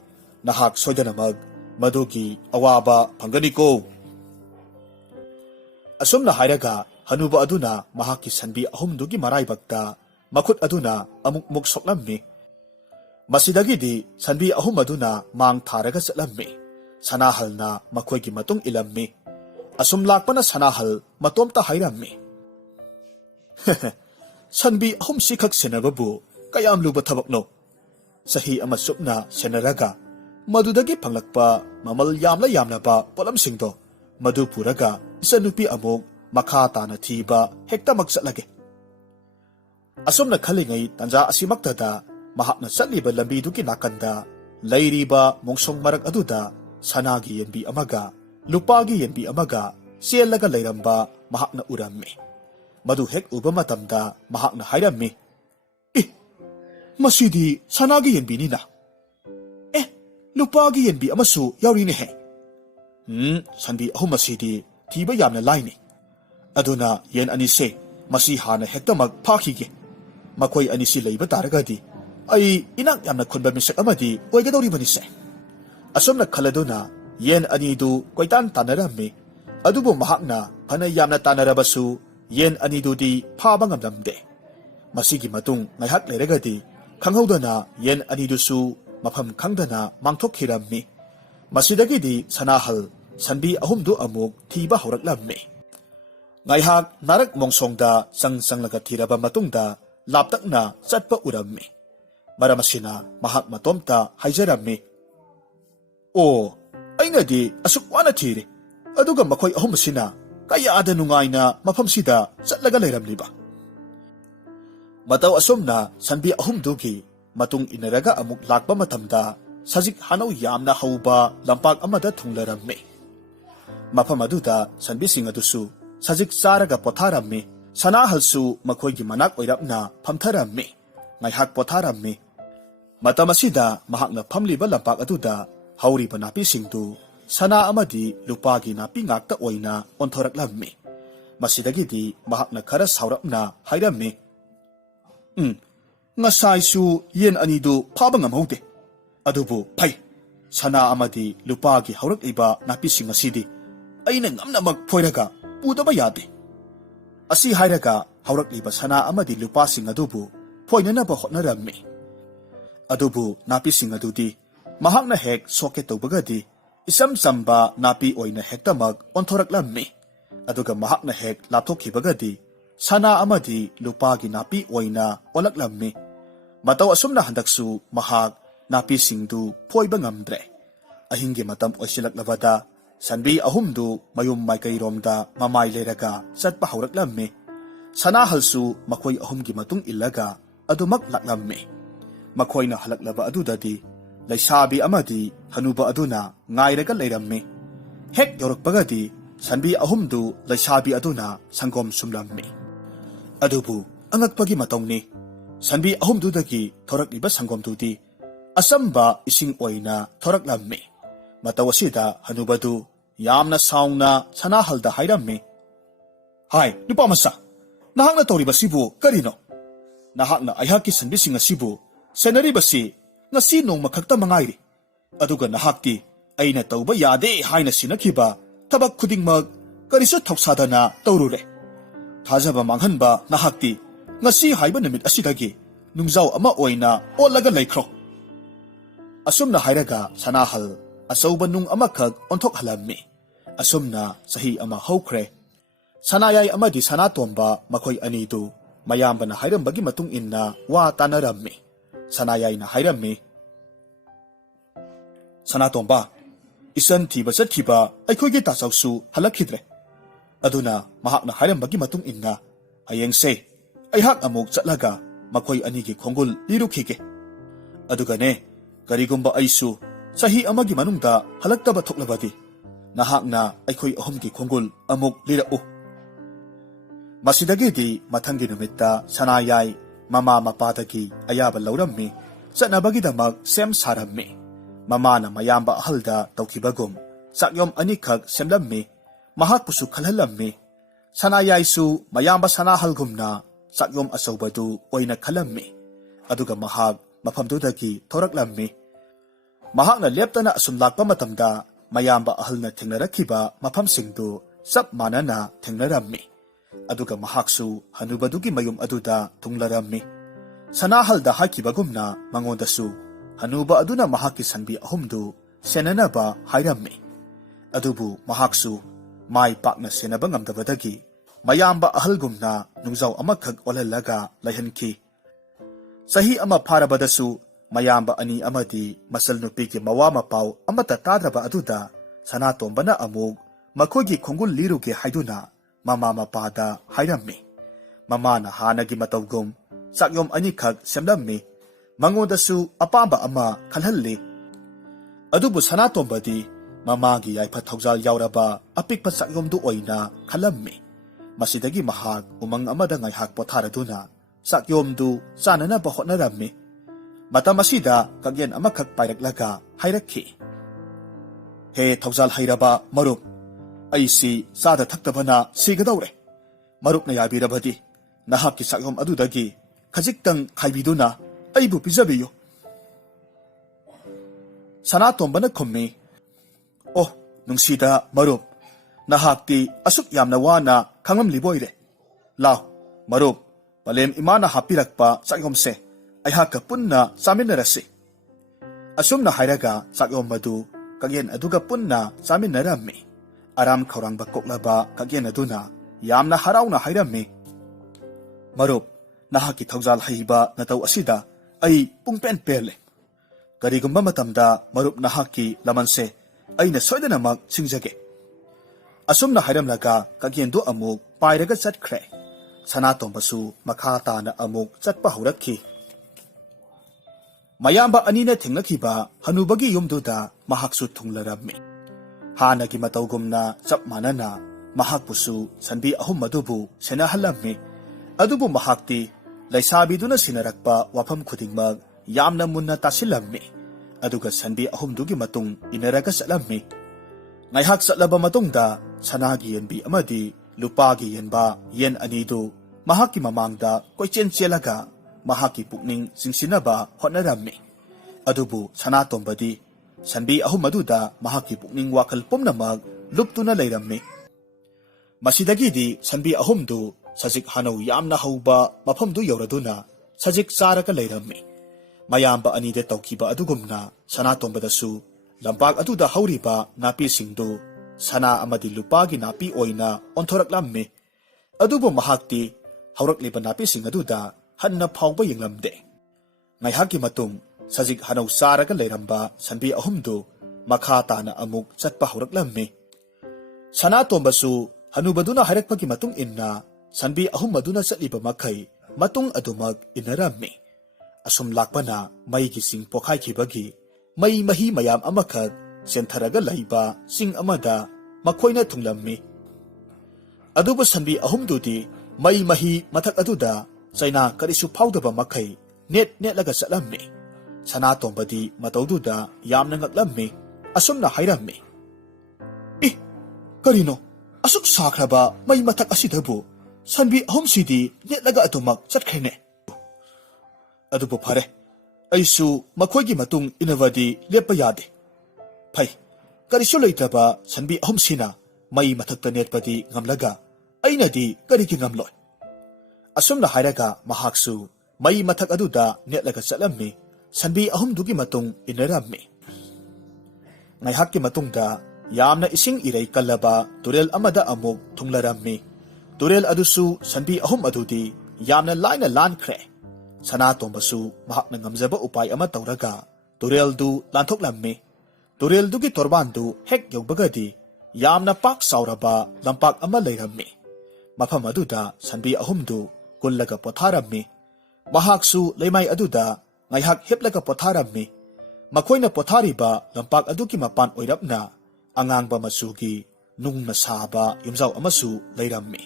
ꯅꯍꯥꯛ ꯁꯣꯏꯗꯅꯃꯛ ꯃꯗꯨꯒꯤ ꯑꯋꯥꯕ ꯐꯪꯒꯅꯤꯀꯣ. ꯑꯁꯨꯝꯅ ꯍꯥꯏꯔꯒ ꯍꯅꯨꯕ ꯑꯗꯨꯅ ꯃꯍꯥꯛꯀꯤ ꯁꯟꯕꯤ ꯑꯍꯨꯝꯗꯨꯒꯤ ꯃꯔꯥꯏꯕꯛꯇ ꯃꯈꯨꯠ ꯑꯗꯨꯅ ꯑꯃꯨꯛ ꯁꯣꯛꯂꯝꯃꯤ. ꯃꯁꯤꯗꯒꯤꯗꯤ ꯁꯟꯕꯤ ꯑꯍꯨꯝ ꯑꯗꯨꯅ ꯃꯥꯡ ꯊꯥꯔꯒ ꯆꯠꯂꯝꯃꯤ. ꯁꯅꯥꯍꯜꯅ ꯃꯈꯣꯏꯒꯤ ꯃꯇꯨꯡꯏꯜꯂꯝꯃꯤ. ꯑꯁꯨꯝ ꯂꯥꯛꯄꯅ ꯁꯅꯥꯍꯜ ꯃꯇꯣꯝꯇ ꯍꯥꯏꯔꯝꯃꯤ, ꯁꯟꯕꯤ ꯑꯍꯨꯝꯁꯤꯈꯛ ꯁꯦꯟꯅꯕꯕꯨ ꯀꯌꯥꯝ ꯂꯨꯕ ꯊꯕꯛꯅꯣ. ꯆꯍꯤ ꯑꯃ ꯆꯨꯞꯅ ꯁꯦꯟꯅꯔꯒ ꯃꯗꯨꯗꯒꯤ ꯐꯪꯂꯛꯄ ꯃꯃꯜ ꯌꯥꯝꯂꯕ ꯄꯣꯠꯂꯝꯁꯤꯡꯗꯣ ꯃꯗꯨ ꯄꯨꯔꯒ ꯏꯆꯟꯅꯨꯄꯤ ꯑꯃꯨꯛ ꯃꯈꯥ ꯇꯥꯅ ꯊꯤꯕ ꯍꯦꯛꯇꯃꯛ ꯆꯠꯂꯒꯦ. ꯑꯁꯨꯝꯅ ꯈꯜꯂꯤꯉꯩ ꯇꯟꯖꯥ ꯑꯁꯤꯃꯛꯇꯗ ꯃꯍꯥꯛꯅ ꯆꯠꯂꯤꯕ ꯂꯝꯕꯤꯗꯨꯒꯤ ꯅꯥꯀꯟꯗ ꯂꯩꯔꯤꯕ ꯃꯣꯡꯁꯣꯡ ꯃꯔꯛ ꯑꯗꯨꯗ ꯁꯅꯥꯒꯤ ꯌꯦꯟꯕꯤ ꯑꯃꯒ ꯂꯨꯄꯥꯒꯤ ꯌꯦꯟꯕꯤ ꯑꯃꯒ ꯆꯦꯜꯂꯒ ꯂꯩꯔꯝꯕ ꯃꯍꯥꯛꯅ ꯎꯔꯝꯃꯤ. ꯃꯗꯨ ꯍꯦꯛ ꯎꯕ ꯃꯇꯝꯗ ꯃꯍꯥꯛꯅ ꯍꯥꯏꯔꯝꯃꯤ, ꯃꯁꯤꯗꯤ ꯁꯅꯥꯒꯤ ꯌꯦꯟꯕꯤꯅꯤꯅ. ꯂꯨꯄꯥꯒꯤ ꯌꯦꯟꯕꯤ ꯑꯃꯁꯨ ꯌꯥꯎꯔꯤꯅꯦꯍꯦ. ꯁꯟꯕꯤ ꯑꯍꯨꯝ ꯑꯁꯤꯗꯤ ꯊꯤꯕ ꯌꯥꯝꯅ ꯂꯥꯏꯅꯤ. ꯑꯗꯨꯅ ꯌꯦꯟ ꯑꯅꯤꯁꯦ ꯃꯁꯤ ꯍꯥꯟꯅ ꯍꯦꯛꯇꯃꯛ ꯐꯥꯈꯤꯒꯦ. ꯃꯈꯣꯏ ꯑꯅꯤꯁꯤ ꯂꯩꯕ ꯇꯥꯔꯒꯗꯤ ꯑꯩ ꯏꯅꯥꯛ ꯌꯥꯝꯅ ꯈꯨꯟꯕ ꯃꯤꯁꯛ ꯑꯃꯗꯤ ꯑꯣꯏꯒꯗꯧꯔꯤꯕꯅꯤꯁꯦ. ꯑꯁꯨꯝꯅ ꯈꯜꯂꯗꯨꯅ ꯌꯦꯟ ꯑꯅꯤꯗꯨ ꯀꯣꯏꯇꯥꯟ ꯇꯥꯟꯅꯔꯝꯃꯤ. ꯑꯗꯨꯕꯨ ꯃꯍꯥꯛꯅ ꯐꯅ ꯌꯥꯝꯅ ꯇꯥꯟꯅꯔꯕꯁꯨ ꯌꯦꯟ ꯑꯅꯤꯗꯨꯗꯤ ꯐꯥꯕ ꯉꯝꯂꯝꯗꯦ. ꯃꯁꯤꯒꯤ ꯃꯇꯨꯡ ꯉꯥꯏꯍꯥꯛ ꯂꯩꯔꯒꯗꯤ ꯈꯪꯍꯧꯗꯅ ꯌꯦꯟ ꯑꯅꯤꯗꯨꯁꯨ ꯃꯐꯝ ꯈꯪꯗꯅ ꯃꯥꯡꯊꯣꯛꯈꯤꯔꯝꯃꯤ. ꯃꯁꯤꯗꯒꯤꯗꯤ ꯁꯅꯥꯍꯜ ꯁꯟꯕꯤ ꯑꯍꯨꯝꯗꯨ ꯑꯃꯨꯛ ꯊꯤꯕ ꯍꯧꯔꯛꯂꯝꯃꯤ. ꯉꯥꯏꯍꯥꯛ ꯅꯥꯔꯛ ꯃꯣꯡꯁꯣꯡꯗ ꯆꯪꯂꯒ ꯊꯤꯔꯕ ꯃꯇꯨꯡꯗ ꯂꯥꯞꯇꯛꯅ ꯆꯠꯄ ꯎꯔꯝꯃꯤ. ꯃꯔꯝ ꯑꯁꯤꯅ ꯃꯍꯥꯛ ꯃꯇꯣꯝꯇ ꯍꯥꯏꯖꯔꯝꯃꯤ, ꯑꯩꯅꯗꯤ ꯑꯁꯨꯛ ꯋꯥꯅ ꯊꯤꯔꯤ, ꯑꯗꯨꯒ ꯃꯈꯣꯏ ꯑꯍꯨꯝ ꯑꯁꯤꯅ ꯀꯌꯥꯗ ꯅꯨꯡꯉꯥꯏꯅ ꯃꯐꯝꯁꯤꯗ ꯆꯠꯂꯒ ꯂꯩꯔꯝꯂꯤꯕ. ꯃꯇꯧ ꯑꯁꯨꯝꯅ ꯁꯟꯕꯤ ꯑꯍꯨꯝꯗꯨꯒꯤ ꯃꯇꯨꯡ ꯏꯟꯅꯔꯒ ꯑꯃꯨꯛ ꯂꯥꯛꯄ ꯃꯇꯝꯗ sajik hanau yamna hauba lampak amada thunglarammi mafam aduda sanbi sing adusu sajik charaga potharammi sanahalsu makhoigi manak oirapna phamtharammi ngaihak potharammi matam asida mahakna phamliba lampak aduda hauriba napi singdu sana amadi lupagi napi ngakta oina onthoraklammi masidagidi mahakna khara saurapna hairammi ngasaisu yen anidu phaba ngamhaude adubu phai sana amadi lupagi haurakiba napi sing asidi aina ngamnamak phoiraga pudaba yade asi hairaga haurakiba sana amadi lupa sing adubu phoinanaba hotnarammi adubu napi sing adudi mahakna hek soke tawbagadi isam samba napi oina hektamak onthoraklammi aduga mahakna hek lapthokhibagadi sana amadi lupagi napi oina olaklammi mataw asumna handaksu mahak napi singdu phoiba ngamdre ahingi matam oisilaklabada sanbi ahumdu mayum maikairomda mamai leraga chatpa hauraklammi sana halsu makhoi ahumgi matung illaga adumak laklammi makhoina halaklaba adudadi laisabi amadi hanuba aduna ngairaga leirammi hek yorokpagadi sanbi ahumdu laisabi aduna sangom sumlammi adubu angakpagi matongni sanbi ahumdudagi thorakliba sangomdudi asamba ising oina thoraklammi matawasida hanubadu yamna sauna sanahalda hairammi hai nupa masa nahakna toriba sibu karino nahakna aihaki sanbi singa sibu senariba si ngasi nong makhakta mangairi aduga nahakti aina tauba yade haina sinakhiba tabak khudingmak karisu thoksadana taurure thajaba manghanba nahakti ngasi haiba namit asidagi nungjaw ama oina olaga laikhro asumna hairaga sanahal asauba nung amakhak onthok halammi asumna sahi ama haukhre sanayai amadi sanatomba makhoi anidu mayambana hairambagi matung inna wa tanarammi sanayai na hairammi sanatomba isan thiba chatkhiba aikhoigi tasawsu halakhidre aduna mahakna hairambagi matung inna hayengse aihak amuk chatlaga makhoi anigi khongul lirukhige adugane karigumba aisu sahi amagi manungda halaktaba thoklabadi nahakna aikhoi ahumgi khongul amuk lirau masidagidi mathangi numitta sanayai mama mapadagi ayaba laurammi chatnabagidamak sem sarammi mamana mayamba ahalda tawkhibagum sakyom anikhak semlammi mahakpusu khalhalammi sanayaisu mayamba sanahalgumna sakyom asaubadu oina khalammi aduga mahak mafamdudagi thoraklammi mahakna leptana asum lakpa matamda mayamba ahalna thengnarakhiba mafamsingdu sap manana thengnarammi aduga mahaksu hanubadugi mayum aduda thunglarammi sanahalda hakibagumna mangondasu hanuba aduna mahaki sanbi ahumdu senanaba hairammi adubu mahaksu mai pakna senaba ngamdabadagi mayamba ahalgumna nungjaw amakhak olallaga laihanki sahi ama pharabadasu mayamba ani amadi masal nupiki mawa mapau amata tadraba aduda sanatombana amuk makhogi khongul liruge haiduna mama mapada hairammi mamana hanagi matawgum sakyom anikhak semlammi mangodasu apamba ama khalhalli adubu sanatombadi mamagi yaipa thawjal yauraba apikpa sakyomdu oina khalammi masidagi mahak umang amada ngaihak potharaduna sakyomdu chananaba hotnarammi matamasida kagyen amakhak pairaklaga hairakhi he thawjal hairaba marup aisi sada thaktabana sigadawre marupna yabirabadi nahakki sakyom adudagi khajiktang khaibiduna aibu pijabiyo sanatombana khummi oh nungsida marup nahakti asuk yamna wana khangamliboire law marup palem imana hapirakpa sakyomse aihaka punna chaminarasi asumna hairaga sakyom madu kagyen aduga punna chaminarammi aram khorangba koklaba kagyen aduna yamna harauna hairammi marup nahaki thawjal haiba nataw asida ai pungpen pele karigumba matamda marup nahaki lamanse aina soidanamak singjage asumna hairamlaga kagyendu amuk pairaga chatkhre sanatombasu makha tana amuk chatpa haurakhi ꯃꯌꯥꯝꯕ ꯑꯅꯤꯅ ꯊꯦꯡꯅꯈꯤꯕ ꯍꯅꯨꯕꯒꯤ ꯌꯨꯝꯗꯨꯗ ꯃꯍꯥꯛꯁꯨ ꯊꯨꯡꯂꯔꯝꯃꯤ꯫ ꯍꯥꯟꯅꯒꯤ ꯃꯇꯧꯒꯨꯝꯅ ꯆꯞ ꯃꯥꯟꯅꯅ ꯃꯍꯥꯛꯄꯨꯁꯨ ꯁꯟꯕꯤ ꯑꯍꯨꯝ ꯑꯗꯨꯕꯨ ꯁꯦꯟꯅꯍꯜꯂꯝꯃꯤ꯫ ꯑꯗꯨꯕꯨ ꯃꯍꯥꯛꯇꯤ ꯂꯩꯁꯥꯕꯤꯗꯨꯅ ꯁꯤꯟꯅꯔꯛꯄ ꯋꯥꯐꯝ ꯈꯨꯗꯤꯡꯃꯛ ꯌꯥꯝꯅ ꯃꯨꯟꯅ ꯇꯥꯁꯤꯜꯂꯝꯃꯤ꯫ ꯑꯗꯨꯒ ꯁꯟꯕꯤ ꯑꯍꯨꯝꯗꯨꯒꯤ ꯃꯇꯨꯡ ꯏꯟꯅꯔꯒ ꯆꯠꯂꯝꯃꯤ꯫ ꯉꯥꯏꯍꯥꯛ ꯆꯠꯂꯕ ꯃꯇꯨꯡꯗ ꯁꯅꯥꯒꯤ ꯌꯦꯟꯕꯤ ꯑꯃꯗꯤ ꯂꯨꯄꯥꯒꯤ ꯌꯦꯟꯕ ꯌꯦꯟ ꯑꯅꯤꯗꯨ ꯃꯍꯥꯛꯀꯤ ꯃꯃꯥꯡꯗ ꯀꯣꯏꯆꯦꯟ ꯆꯦꯜꯂꯒ ꯃꯍꯥꯛꯀꯤ ꯄꯨꯛꯅꯤꯡ ꯆꯤꯡꯁꯤꯟꯅꯕ ꯍꯣꯠꯅꯔꯝꯃꯤ꯫ ꯑꯗꯨꯕꯨ ꯁꯅꯥꯇꯣꯝꯕꯗꯤ ꯁꯟꯕꯤ ꯑꯍꯨꯝ ꯑꯗꯨꯗ ꯃꯍꯥꯛꯀꯤ ꯄꯨꯛꯅꯤꯡ ꯋꯥꯈꯜ ꯄꯨꯝꯅꯃꯛ ꯂꯨꯞꯇꯨꯅ ꯂꯩꯔꯝꯃꯤ꯫ ꯃꯁꯤꯗꯒꯤꯗꯤ ꯁꯟꯕꯤ ꯑꯍꯨꯝꯗꯨ ꯁꯖꯤꯛ ꯍꯅꯧ ꯌꯥꯝꯅ ꯍꯧꯕ ꯃꯐꯝꯗꯨ ꯌꯧꯔꯗꯨꯅ ꯁꯖꯤꯛ ꯆꯥꯔꯒ ꯂꯩꯔꯝꯃꯤ꯫ ꯃꯌꯥꯝꯕ ꯑꯅꯤꯗ ꯇꯧꯈꯤꯕ ꯑꯗꯨꯒꯨꯝꯅ ꯁꯅꯥꯇꯣꯝꯕꯗꯁꯨ ꯂꯝꯄꯥꯛ ꯑꯗꯨꯗ ꯍꯧꯔꯤꯕ ꯅꯥꯄꯤꯁꯤꯡꯗꯨ ꯁꯅꯥ ꯑꯃꯗꯤ ꯂꯨꯄꯥꯒꯤ ꯅꯥꯄꯤ ꯑꯣꯏꯅ ꯑꯣꯟꯊꯣꯔꯛꯂꯝꯃꯤ꯫ ꯑꯗꯨꯕꯨ ꯃꯍꯥꯛꯇꯤ ꯍꯧꯔꯛꯂꯤꯕ ꯅꯥꯄꯤꯁꯤꯡ ꯑꯗꯨꯗ ꯍꯟꯅ ꯐꯥꯎꯕ ꯌꯦꯡꯂꯝꯗꯦ꯫ ꯉꯥꯏꯍꯥꯛꯀꯤ ꯃꯇꯨꯡ ꯁꯖꯤꯛ ꯍꯅꯧ ꯆꯥꯔꯒ ꯂꯩꯔꯝꯕ ꯁꯟꯕꯤ ꯑꯍꯨꯝꯗꯨ ꯃꯈꯥ ꯇꯥꯅ ꯑꯃꯨꯛ ꯆꯠꯄ ꯍꯧꯔꯛꯂꯝꯃꯤ꯫ ꯁꯅꯥꯇꯣꯝꯕꯁꯨ ꯍꯅꯨꯕꯗꯨꯅ ꯍꯥꯏꯔꯛꯄꯒꯤ ꯃꯇꯨꯡ ꯏꯟꯅ ꯁꯟꯕꯤ ꯑꯍꯨꯝ ꯑꯗꯨꯅ ꯆꯠꯂꯤꯕ ꯃꯈꯩ ꯃꯇꯨꯡ ꯑꯗꯨꯃꯛ ꯏꯟꯅꯔꯝꯃꯤ꯫ ꯑꯁꯨꯝ ꯂꯥꯛꯄꯅ ꯃꯩꯒꯤ ꯆꯤꯡ ꯄꯣꯈꯥꯏꯈꯤꯕꯒꯤ ꯃꯩ ꯃꯍꯤ ꯃꯌꯥꯝ ꯑꯃꯈꯛ ꯆꯦꯟꯊꯔꯒ ꯂꯩꯕ ꯆꯤꯡ ꯑꯃꯗ ꯃꯈꯣꯏꯅ ꯊꯨꯡꯂꯝꯃꯤ꯫ ꯑꯗꯨꯕꯨ ꯁꯟꯕꯤ ꯑꯍꯨꯝꯗꯨꯗꯤ ꯃꯩ ꯃꯍꯤ ꯃꯊꯛ ꯑꯗꯨꯗ ꯆꯩꯅꯥ ꯀꯔꯤꯁꯨ ꯐꯥꯎꯗꯕ ꯃꯈꯩ ꯅꯦꯠ ꯅꯦꯠꯂꯒ ꯆꯠꯂꯝꯃꯤ꯫ ꯁꯅꯥꯇꯣꯝꯕꯗꯤ ꯃꯇꯧꯗꯨꯗ ꯌꯥꯝꯅ ꯉꯛꯂꯝꯃꯤ꯫ ꯑꯁꯨꯝꯅ ꯍꯥꯏꯔꯝꯃꯤ, "ꯏ, ꯀꯔꯤꯅꯣ ꯑꯁꯨꯛ ꯁꯥꯈ꯭ꯔꯕ ꯃꯩ ꯃꯊꯛ ꯑꯁꯤꯗꯕꯨ ꯁꯟꯕꯤ ꯑꯍꯨꯝꯁꯤꯗꯤ ꯅꯦꯠꯂꯒ ꯑꯗꯨꯃꯛ ꯆꯠꯈ꯭ꯔꯦꯅꯦ꯫ ꯑꯗꯨꯕꯨ ꯐꯔꯦ, ꯑꯩꯁꯨ ꯃꯈꯣꯏꯒꯤ ꯃꯇꯨꯡ ꯏꯟꯅꯕꯗꯤ ꯂꯦꯞꯄ ꯌꯥꯗꯦ꯫ ꯐꯩ, ꯀꯔꯤꯁꯨ ꯂꯩꯇ꯭ꯔꯕ ꯁꯟꯕꯤ ꯑꯍꯨꯝꯁꯤꯅ ꯃꯩ ꯃꯊꯛꯇ ꯅꯦꯠꯄꯗꯤ ꯉꯝꯂꯒ ꯑꯩꯅꯗꯤ ꯀꯔꯤꯒꯤ ꯉꯝꯂꯣꯏ?" ꯑꯁꯨꯝꯅ ꯍꯥꯏꯔꯒ ꯃꯍꯥꯛꯁꯨ ꯃꯩ ꯃꯊꯛ ꯑꯗꯨꯗ ꯅꯦꯠꯂꯒ ꯆꯠꯂꯝꯃꯤ꯫ ꯁꯟꯕꯤ ꯑꯍꯨꯝꯗꯨꯒꯤ ꯃꯇꯨꯡ ꯏꯟꯅꯔꯝꯃꯤ꯫ ꯉꯥꯏꯍꯥꯛꯀꯤ ꯃꯇꯨꯡꯗ ꯌꯥꯝꯅ ꯏꯁꯤꯡ ꯏꯔꯩ ꯀꯜꯂꯕ ꯇꯨꯔꯦꯜ ꯑꯃꯗ ꯑꯃꯨꯛ ꯊꯨꯡꯂꯔꯝꯃꯤ꯫ ꯇꯨꯔꯦꯜ ꯑꯗꯨꯁꯨ ꯁꯟꯕꯤ ꯑꯍꯨꯝ ꯑꯗꯨꯗꯤ ꯌꯥꯝꯅ ꯂꯥꯏꯅ ꯂꯥꯟꯈ꯭ꯔꯦ꯫ ꯁꯅꯥꯇꯣꯝꯕꯁꯨ ꯃꯍꯥꯛꯅ ꯉꯝꯖꯕ ꯎꯄꯥꯏ ꯑꯃ ꯇꯧꯔꯒ ꯇꯨꯔꯦꯜꯗꯨ ꯂꯥꯟꯊꯣꯛꯂꯝꯃꯤ꯫ ꯇꯨꯔꯦꯜꯗꯨꯒꯤ ꯇꯣꯔꯕꯥꯟꯗꯨ ꯍꯦꯛ ꯌꯧꯕꯒꯗꯤ ꯌꯥꯝꯅ ꯄꯥꯛ ꯆꯥꯎꯔꯕ ꯂꯝꯄꯥꯛ ꯑꯃ ꯂꯩꯔꯝꯃꯤ꯫ ꯃꯐꯝ ꯑꯗꯨꯗ ꯁꯟꯕꯤ ꯑꯍꯨꯝꯗꯨ ꯀꯨꯜꯂꯒ ꯄꯣꯊꯥꯔꯝꯃꯤ꯫ ꯃꯍꯥꯛꯁꯨ ꯂꯩꯃꯥꯏ ꯑꯗꯨꯗ ꯉꯥꯏꯍꯥꯛ ꯍꯤꯞꯂꯒ ꯄꯣꯊꯥꯔꯝꯃꯤ꯫ ꯃꯈꯣꯏꯅ ꯄꯣꯊꯥꯔꯤꯕ ꯂꯝꯄꯥꯛ ꯑꯗꯨꯒꯤ ꯃꯄꯥꯟ ꯑꯣꯏꯔꯞꯅ ꯑꯉꯥꯡꯕ ꯃꯆꯨꯒꯤ ꯅꯨꯡꯅ ꯁꯥꯕ ꯌꯨꯝꯖꯥꯎ ꯑꯃꯁꯨ ꯂꯩꯔꯝꯃꯤ꯫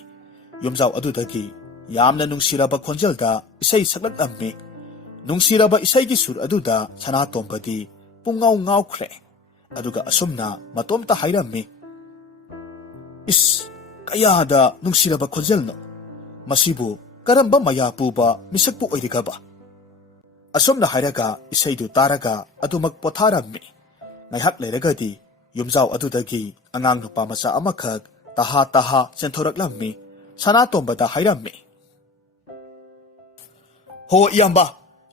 ꯌꯨꯝꯖꯥꯎ ꯑꯗꯨꯗꯒꯤ ꯌꯥꯝꯅ ꯅꯨꯡꯁꯤꯔꯕ ꯈꯣꯟꯖꯦꯜꯗ ꯏꯁꯩ ꯁꯛꯂꯛꯂꯝꯃꯤ꯫ ꯅꯨꯡꯁꯤꯔꯕ ꯏꯁꯩꯒꯤ ꯁꯨꯔ ꯑꯗꯨꯗ ꯁꯅꯥꯇꯣꯝꯕꯗꯤ ꯄꯨꯡꯉꯥꯎ ꯉꯥꯎꯈ꯭ꯔꯦ꯫ ꯑꯗꯨꯒ ꯑꯁꯨꯝꯅ ꯃꯇꯣꯝꯇ ꯍꯥꯏꯔꯝꯃꯤ, "ꯏꯁ, ꯀꯌꯥꯗ ꯅꯨꯡꯁꯤꯔꯕ ꯈꯣꯟꯖꯦꯜꯅꯣ! ꯃꯁꯤꯕꯨ ꯀꯔꯝꯕ ꯃꯌꯥ ꯄꯨꯕ ꯃꯤꯁꯛꯄꯨ ꯑꯣꯏꯔꯤꯒꯕ?" ꯑꯁꯨꯝꯅ ꯍꯥꯏꯔꯒ ꯏꯁꯩꯗꯨ ꯇꯥꯔꯒ ꯑꯗꯨꯃꯛ ꯄꯣꯊꯥꯔꯝꯃꯤ꯫ ꯉꯥꯏꯍꯥꯛ ꯂꯩꯔꯒꯗꯤ ꯌꯨꯝꯖꯥꯎ ꯑꯗꯨꯗꯒꯤ ꯑꯉꯥꯡ ꯅꯨꯄꯥ ꯃꯆꯥ ꯑꯃꯈꯛ ꯇꯍꯥ ꯇꯍꯥ ꯆꯦꯟꯊꯣꯔꯛꯂꯝꯃꯤ꯫ ꯁꯅꯥꯇꯣꯝꯕꯗ ꯍꯥꯏꯔꯝꯃꯤ, "ꯍꯣ ꯏꯌꯥꯝꯕ,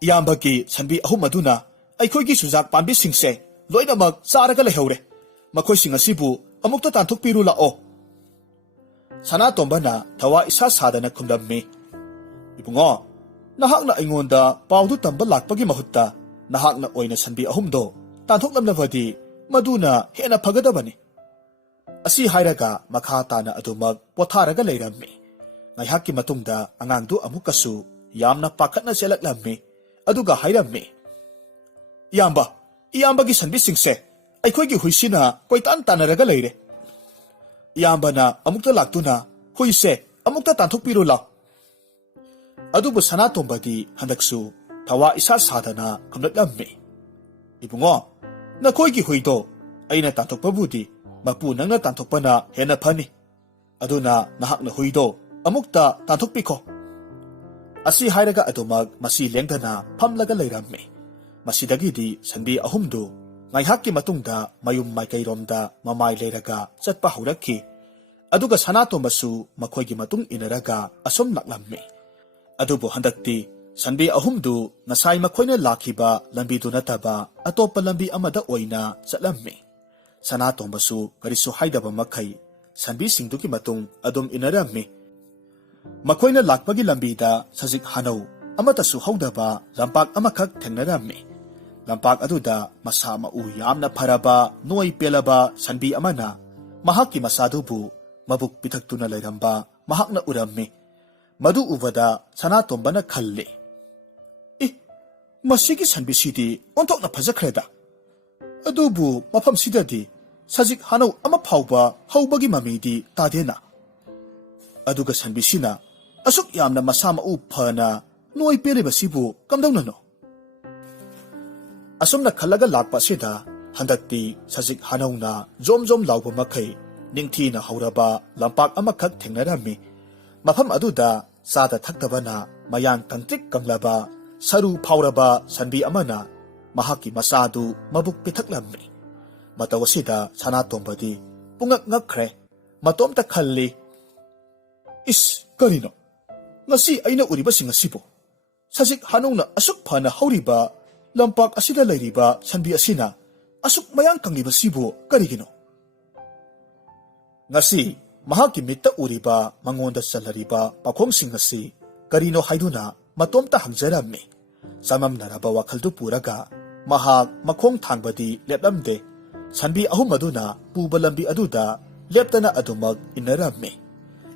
ꯏꯌꯥꯝꯕꯒꯤ ꯁꯟꯕꯤ ꯑꯍꯨꯝ ꯑꯗꯨꯅ ꯑꯩꯈꯣꯏꯒꯤ ꯆꯨꯖꯥꯛ ꯄꯥꯝꯕꯤꯁꯤꯡꯁꯦ ꯂꯣꯏꯅꯃꯛ ꯆꯥꯔꯒ ꯂꯩꯍꯧꯔꯦ꯫ ꯃꯈꯣꯏꯁꯤꯡ ꯑꯁꯤꯕꯨ ꯑꯃꯨꯛꯇ ꯇꯥꯟꯊꯣꯛꯄꯤꯔꯨ ꯂꯥꯛꯑꯣ." ꯁꯅꯥꯇꯣꯝꯕꯅ ꯊꯋꯥ ꯏꯁꯥ ꯁꯥꯗꯅ ꯈꯨꯝꯂꯝꯃꯤ, "ꯏꯕꯨꯡꯉꯣ, ꯅꯍꯥꯛꯅ ꯑꯩꯉꯣꯟꯗ ꯄꯥꯎꯗꯨ ꯇꯝꯕ ꯂꯥꯛꯄꯒꯤ ꯃꯍꯨꯠꯇ ꯅꯍꯥꯛꯅ ꯑꯣꯏꯅ ꯁꯟꯕꯤ ꯑꯍꯨꯝꯗꯣ ꯇꯥꯟꯊꯣꯛꯂꯝꯂꯕꯗꯤ ꯃꯗꯨꯅ ꯍꯦꯟꯅ ꯐꯒꯗꯕꯅꯤ." ꯑꯁꯤ ꯍꯥꯏꯔꯒ ꯃꯈꯥ ꯇꯥꯅ ꯑꯗꯨꯃꯛ ꯄꯣꯊꯥꯔꯒ ꯂꯩꯔꯝꯃꯤ꯫ ꯉꯥꯏꯍꯥꯛꯀꯤ ꯃꯇꯨꯡꯗ ꯑꯉꯥꯡꯗꯨ ꯑꯃꯨꯛꯀꯁꯨ ꯌꯥꯝꯅ ꯄꯥꯈꯠꯅ ꯆꯦꯜꯂꯛꯂꯝꯃꯤ꯫ ꯑꯗꯨꯒ ꯍꯥꯏꯔꯝꯃꯤ, "ꯏꯌꯥꯝꯕ, ꯏꯌꯥꯝꯕꯒꯤ ꯁꯟꯕꯤꯁꯤꯡꯁꯦ ꯑꯩꯈꯣꯏꯒꯤ ꯍꯨꯏꯁꯤꯅ ꯀꯣꯏꯇꯥꯟ ꯇꯥꯟꯅꯔꯒ ꯂꯩꯔꯦ꯫ ꯏꯌꯥꯝꯕꯅ ꯑꯃꯨꯛꯇ ꯂꯥꯛꯇꯨꯅ ꯍꯨꯏꯁꯦ ꯑꯃꯨꯛꯇ ꯇꯥꯟꯊꯣꯛꯄꯤꯔꯨ ꯂꯥꯎ." ꯑꯗꯨꯕꯨ ꯁꯅꯥꯇꯣꯝꯕꯗꯤ ꯍꯟꯗꯛꯁꯨ ꯊꯋꯥ ꯏꯁꯥ ꯁꯥꯗꯅ ꯈꯨꯝꯂꯛꯂꯝꯃꯤ, "ꯏꯕꯨꯡꯉꯣ, ꯅꯈꯣꯏꯒꯤ ꯍꯨꯏꯗꯣ ꯑꯩꯅ ꯇꯥꯟꯊꯣꯛꯄꯕꯨꯗꯤ ꯃꯄꯨ ꯅꯪꯅ ꯇꯥꯟꯊꯣꯛꯄꯅ ꯍꯦꯟꯅ ꯐꯅꯤ꯫ ꯑꯗꯨꯅ ꯅꯍꯥꯛꯅ ꯍꯨꯏꯗꯣ ꯑꯃꯨꯛꯇ ꯇꯥꯟꯊꯣꯛꯄꯤꯈꯣ." ꯑꯁꯤ ꯍꯥꯏꯔꯒ ꯑꯗꯨꯃꯛ ꯃꯁꯤ ꯂꯦꯡꯗꯅ ꯐꯝꯂꯒ ꯂꯩꯔꯝꯃꯤ꯫ ꯃꯁꯤꯗꯒꯤꯗꯤ ꯁꯟꯕꯤ ꯑꯍꯨꯝꯗꯨ ꯉꯥꯏꯍꯥꯛꯀꯤ ꯃꯇꯨꯡꯗ ꯃꯌꯨꯝ ꯃꯥꯏꯀꯩꯔꯣꯝꯗ ꯃꯃꯥꯏ ꯂꯩꯔꯒ ꯆꯠꯄ ꯍꯧꯔꯛꯈꯤ꯫ ꯑꯗꯨꯒ ꯁꯅꯥꯇꯣꯝꯕꯁꯨ ꯃꯈꯣꯏꯒꯤ ꯃꯇꯨꯡ ꯏꯟꯅꯔꯒ ꯑꯁꯨꯝ ꯂꯥꯛꯂꯝꯃꯤ꯫ ꯑꯗꯨꯕꯨ ꯍꯟꯗꯛꯇꯤ ꯁꯟꯕꯤ ꯑꯍꯨꯝꯗꯨ ꯉꯁꯥꯏ ꯃꯈꯣꯏꯅ ꯂꯥꯛꯈꯤꯕ ꯂꯝꯕꯤꯗꯨ ꯅꯠꯇꯕ ꯑꯇꯣꯞꯄ ꯂꯝꯕꯤ ꯑꯃꯗ ꯑꯣꯏꯅ ꯆꯠꯂꯝꯃꯤ꯫ ꯁꯅꯥꯇꯣꯝꯕꯁꯨ ꯀꯔꯤꯁꯨ ꯍꯥꯏꯗꯕ ꯃꯈꯩ ꯁꯟꯕꯤꯁꯤꯡꯗꯨꯒꯤ ꯃꯇꯨꯡ ꯑꯗꯨꯝ ꯏꯟꯅꯔꯝꯃꯤ꯫ ꯃꯈꯣꯏꯅ ꯂꯥꯛꯄꯒꯤ ꯂꯝꯕꯤꯗ ꯁꯖꯤꯛ ꯍꯅꯧ ꯑꯃꯠꯇꯁꯨ ꯍꯧꯗꯕ ꯂꯝꯄꯥꯛ ꯑꯃꯈꯛ ꯊꯦꯡꯅꯔꯝꯃꯤ꯫ ꯂꯝꯄꯥꯛ ꯑꯗꯨꯗ ꯃꯁꯥ ꯃꯎ ꯌꯥꯝꯅ ꯐꯔꯕ ꯅꯣꯏ ꯄꯦꯜꯂꯕ ꯁꯟꯕꯤ ꯑꯃꯅ ꯃꯍꯥꯛꯀꯤ ꯃꯆꯥꯗꯨꯕꯨ ꯃꯕꯨꯛ ꯄꯤꯊꯛꯇꯨꯅ ꯂꯩꯔꯝꯕ ꯃꯍꯥꯛꯅ ꯎꯔꯝꯃꯤ꯫ ꯃꯗꯨ ꯎꯕꯗ ꯁꯅꯥꯇꯣꯝꯕꯅ ꯈꯜꯂꯤ, "ꯏ, ꯃꯁꯤꯒꯤ ꯁꯟꯕꯤꯁꯤꯗꯤ ꯑꯣꯟꯊꯣꯛꯅ ꯐꯖꯈ꯭ꯔꯦꯗ ꯑꯗꯨꯕꯨ ꯃꯐꯝꯁꯤꯗꯗꯤ ꯁꯖꯤꯛ ꯍꯥꯅꯧ ꯑꯃ ꯐꯥꯎꯕ ꯍꯧꯕꯒꯤ ꯃꯃꯤꯗꯤ ꯇꯥꯗꯦꯅ ꯑꯗꯨꯒ ꯁꯟꯕꯤꯁꯤꯅ ꯑꯁꯨꯛ ꯌꯥꯝꯅ ꯃꯁꯥ ꯃꯎ ꯐꯅ ꯅꯣꯏ ꯄꯦꯜꯂꯤꯕꯁꯤꯕꯨ ꯀꯝꯗꯧꯅꯅꯣ ꯑꯁꯨꯝꯅ ꯈꯜꯂꯒ ꯂꯥꯛꯄ ꯑꯁꯤꯗ ꯍꯟꯗꯛꯇꯤ ꯁꯖꯤꯛ ꯍꯥꯅꯧꯅ ꯖꯣꯝ ꯖꯣꯝ ꯂꯥꯎꯕ ꯃꯈꯩ ꯅꯤꯡꯊꯤꯅ ꯍꯧꯔꯕ ꯂꯝꯄꯥꯛ ꯑꯃꯈꯛ ꯊꯦꯡꯅꯔꯝꯃꯤ ꯃꯐꯝ ꯑꯗꯨꯗ ꯆꯥꯗ ꯊꯛꯇꯕꯅ ꯃꯌꯥꯡ ꯀꯪꯇ꯭ꯔꯤꯛ ꯀꯪꯂꯕ ꯁꯔꯨ ꯐꯥꯎꯔꯕ ꯁꯟꯕꯤ ꯑꯃꯅ ꯃꯍꯥꯛꯀꯤ ꯃꯆꯥꯗꯨ ꯃꯕꯨꯛ ꯄꯤꯊꯛꯂꯝꯃꯤ ꯃꯇꯧ ꯑꯁꯤꯗ ꯁꯅꯥꯇꯣꯝꯕꯗꯤ ꯄꯨꯡꯉꯛ ꯉꯛꯈ꯭ꯔꯦ ꯃꯇꯣꯝꯇ ꯈꯜꯂꯤ ꯏꯁ ꯀꯔꯤꯅꯣ ꯉꯁꯤ ꯑꯩꯅ ꯎꯔꯤꯕꯁꯤꯡ ꯑꯁꯤꯕꯨ ꯁꯖꯤꯛ ꯍꯥꯅꯧꯅ ꯑꯁꯨꯛ ꯐꯅ ꯍꯧꯔꯤꯕ ꯂꯝꯄꯥꯛ ꯑꯁꯤꯗ ꯂꯩꯔꯤꯕ ꯁꯟꯕꯤ ꯑꯁꯤꯅ ꯑꯁꯨꯛ ꯃꯌꯥꯡ ꯀꯪꯂꯤꯕꯁꯤꯕꯨ ꯀꯔꯤꯒꯤꯅꯣ ꯉꯁꯤ ꯃꯍꯥꯛꯀꯤ ꯃꯤꯠꯇ ꯎꯔꯤꯕ ꯃꯉꯣꯟꯗ ꯆꯜꯂꯔꯤꯕ ꯄꯥꯈꯣꯡꯁꯤꯡ ꯑꯁꯤ ꯀꯔꯤꯅꯣ ꯍꯥꯏꯗꯨꯅ ꯃꯇꯣꯝꯇ ꯍꯪꯖꯔꯝꯃꯤ ꯆꯃꯝꯅꯔꯕ ꯋꯥꯈꯜꯗꯨ ꯄꯨꯔꯒ ꯃꯍꯥꯛ ꯃꯈꯣꯡ ꯊꯥꯡꯕꯗꯤ ꯂꯦꯞꯂꯝꯗꯦ ꯁꯟꯕꯤ ꯑꯍꯨꯝ ꯑꯗꯨꯅ ꯄꯨꯕ ꯂꯝꯕꯤ ꯑꯗꯨꯗ ꯂꯦꯞꯇꯅ ꯑꯗꯨꯃꯛ ꯏꯟꯅꯔꯝꯃꯤ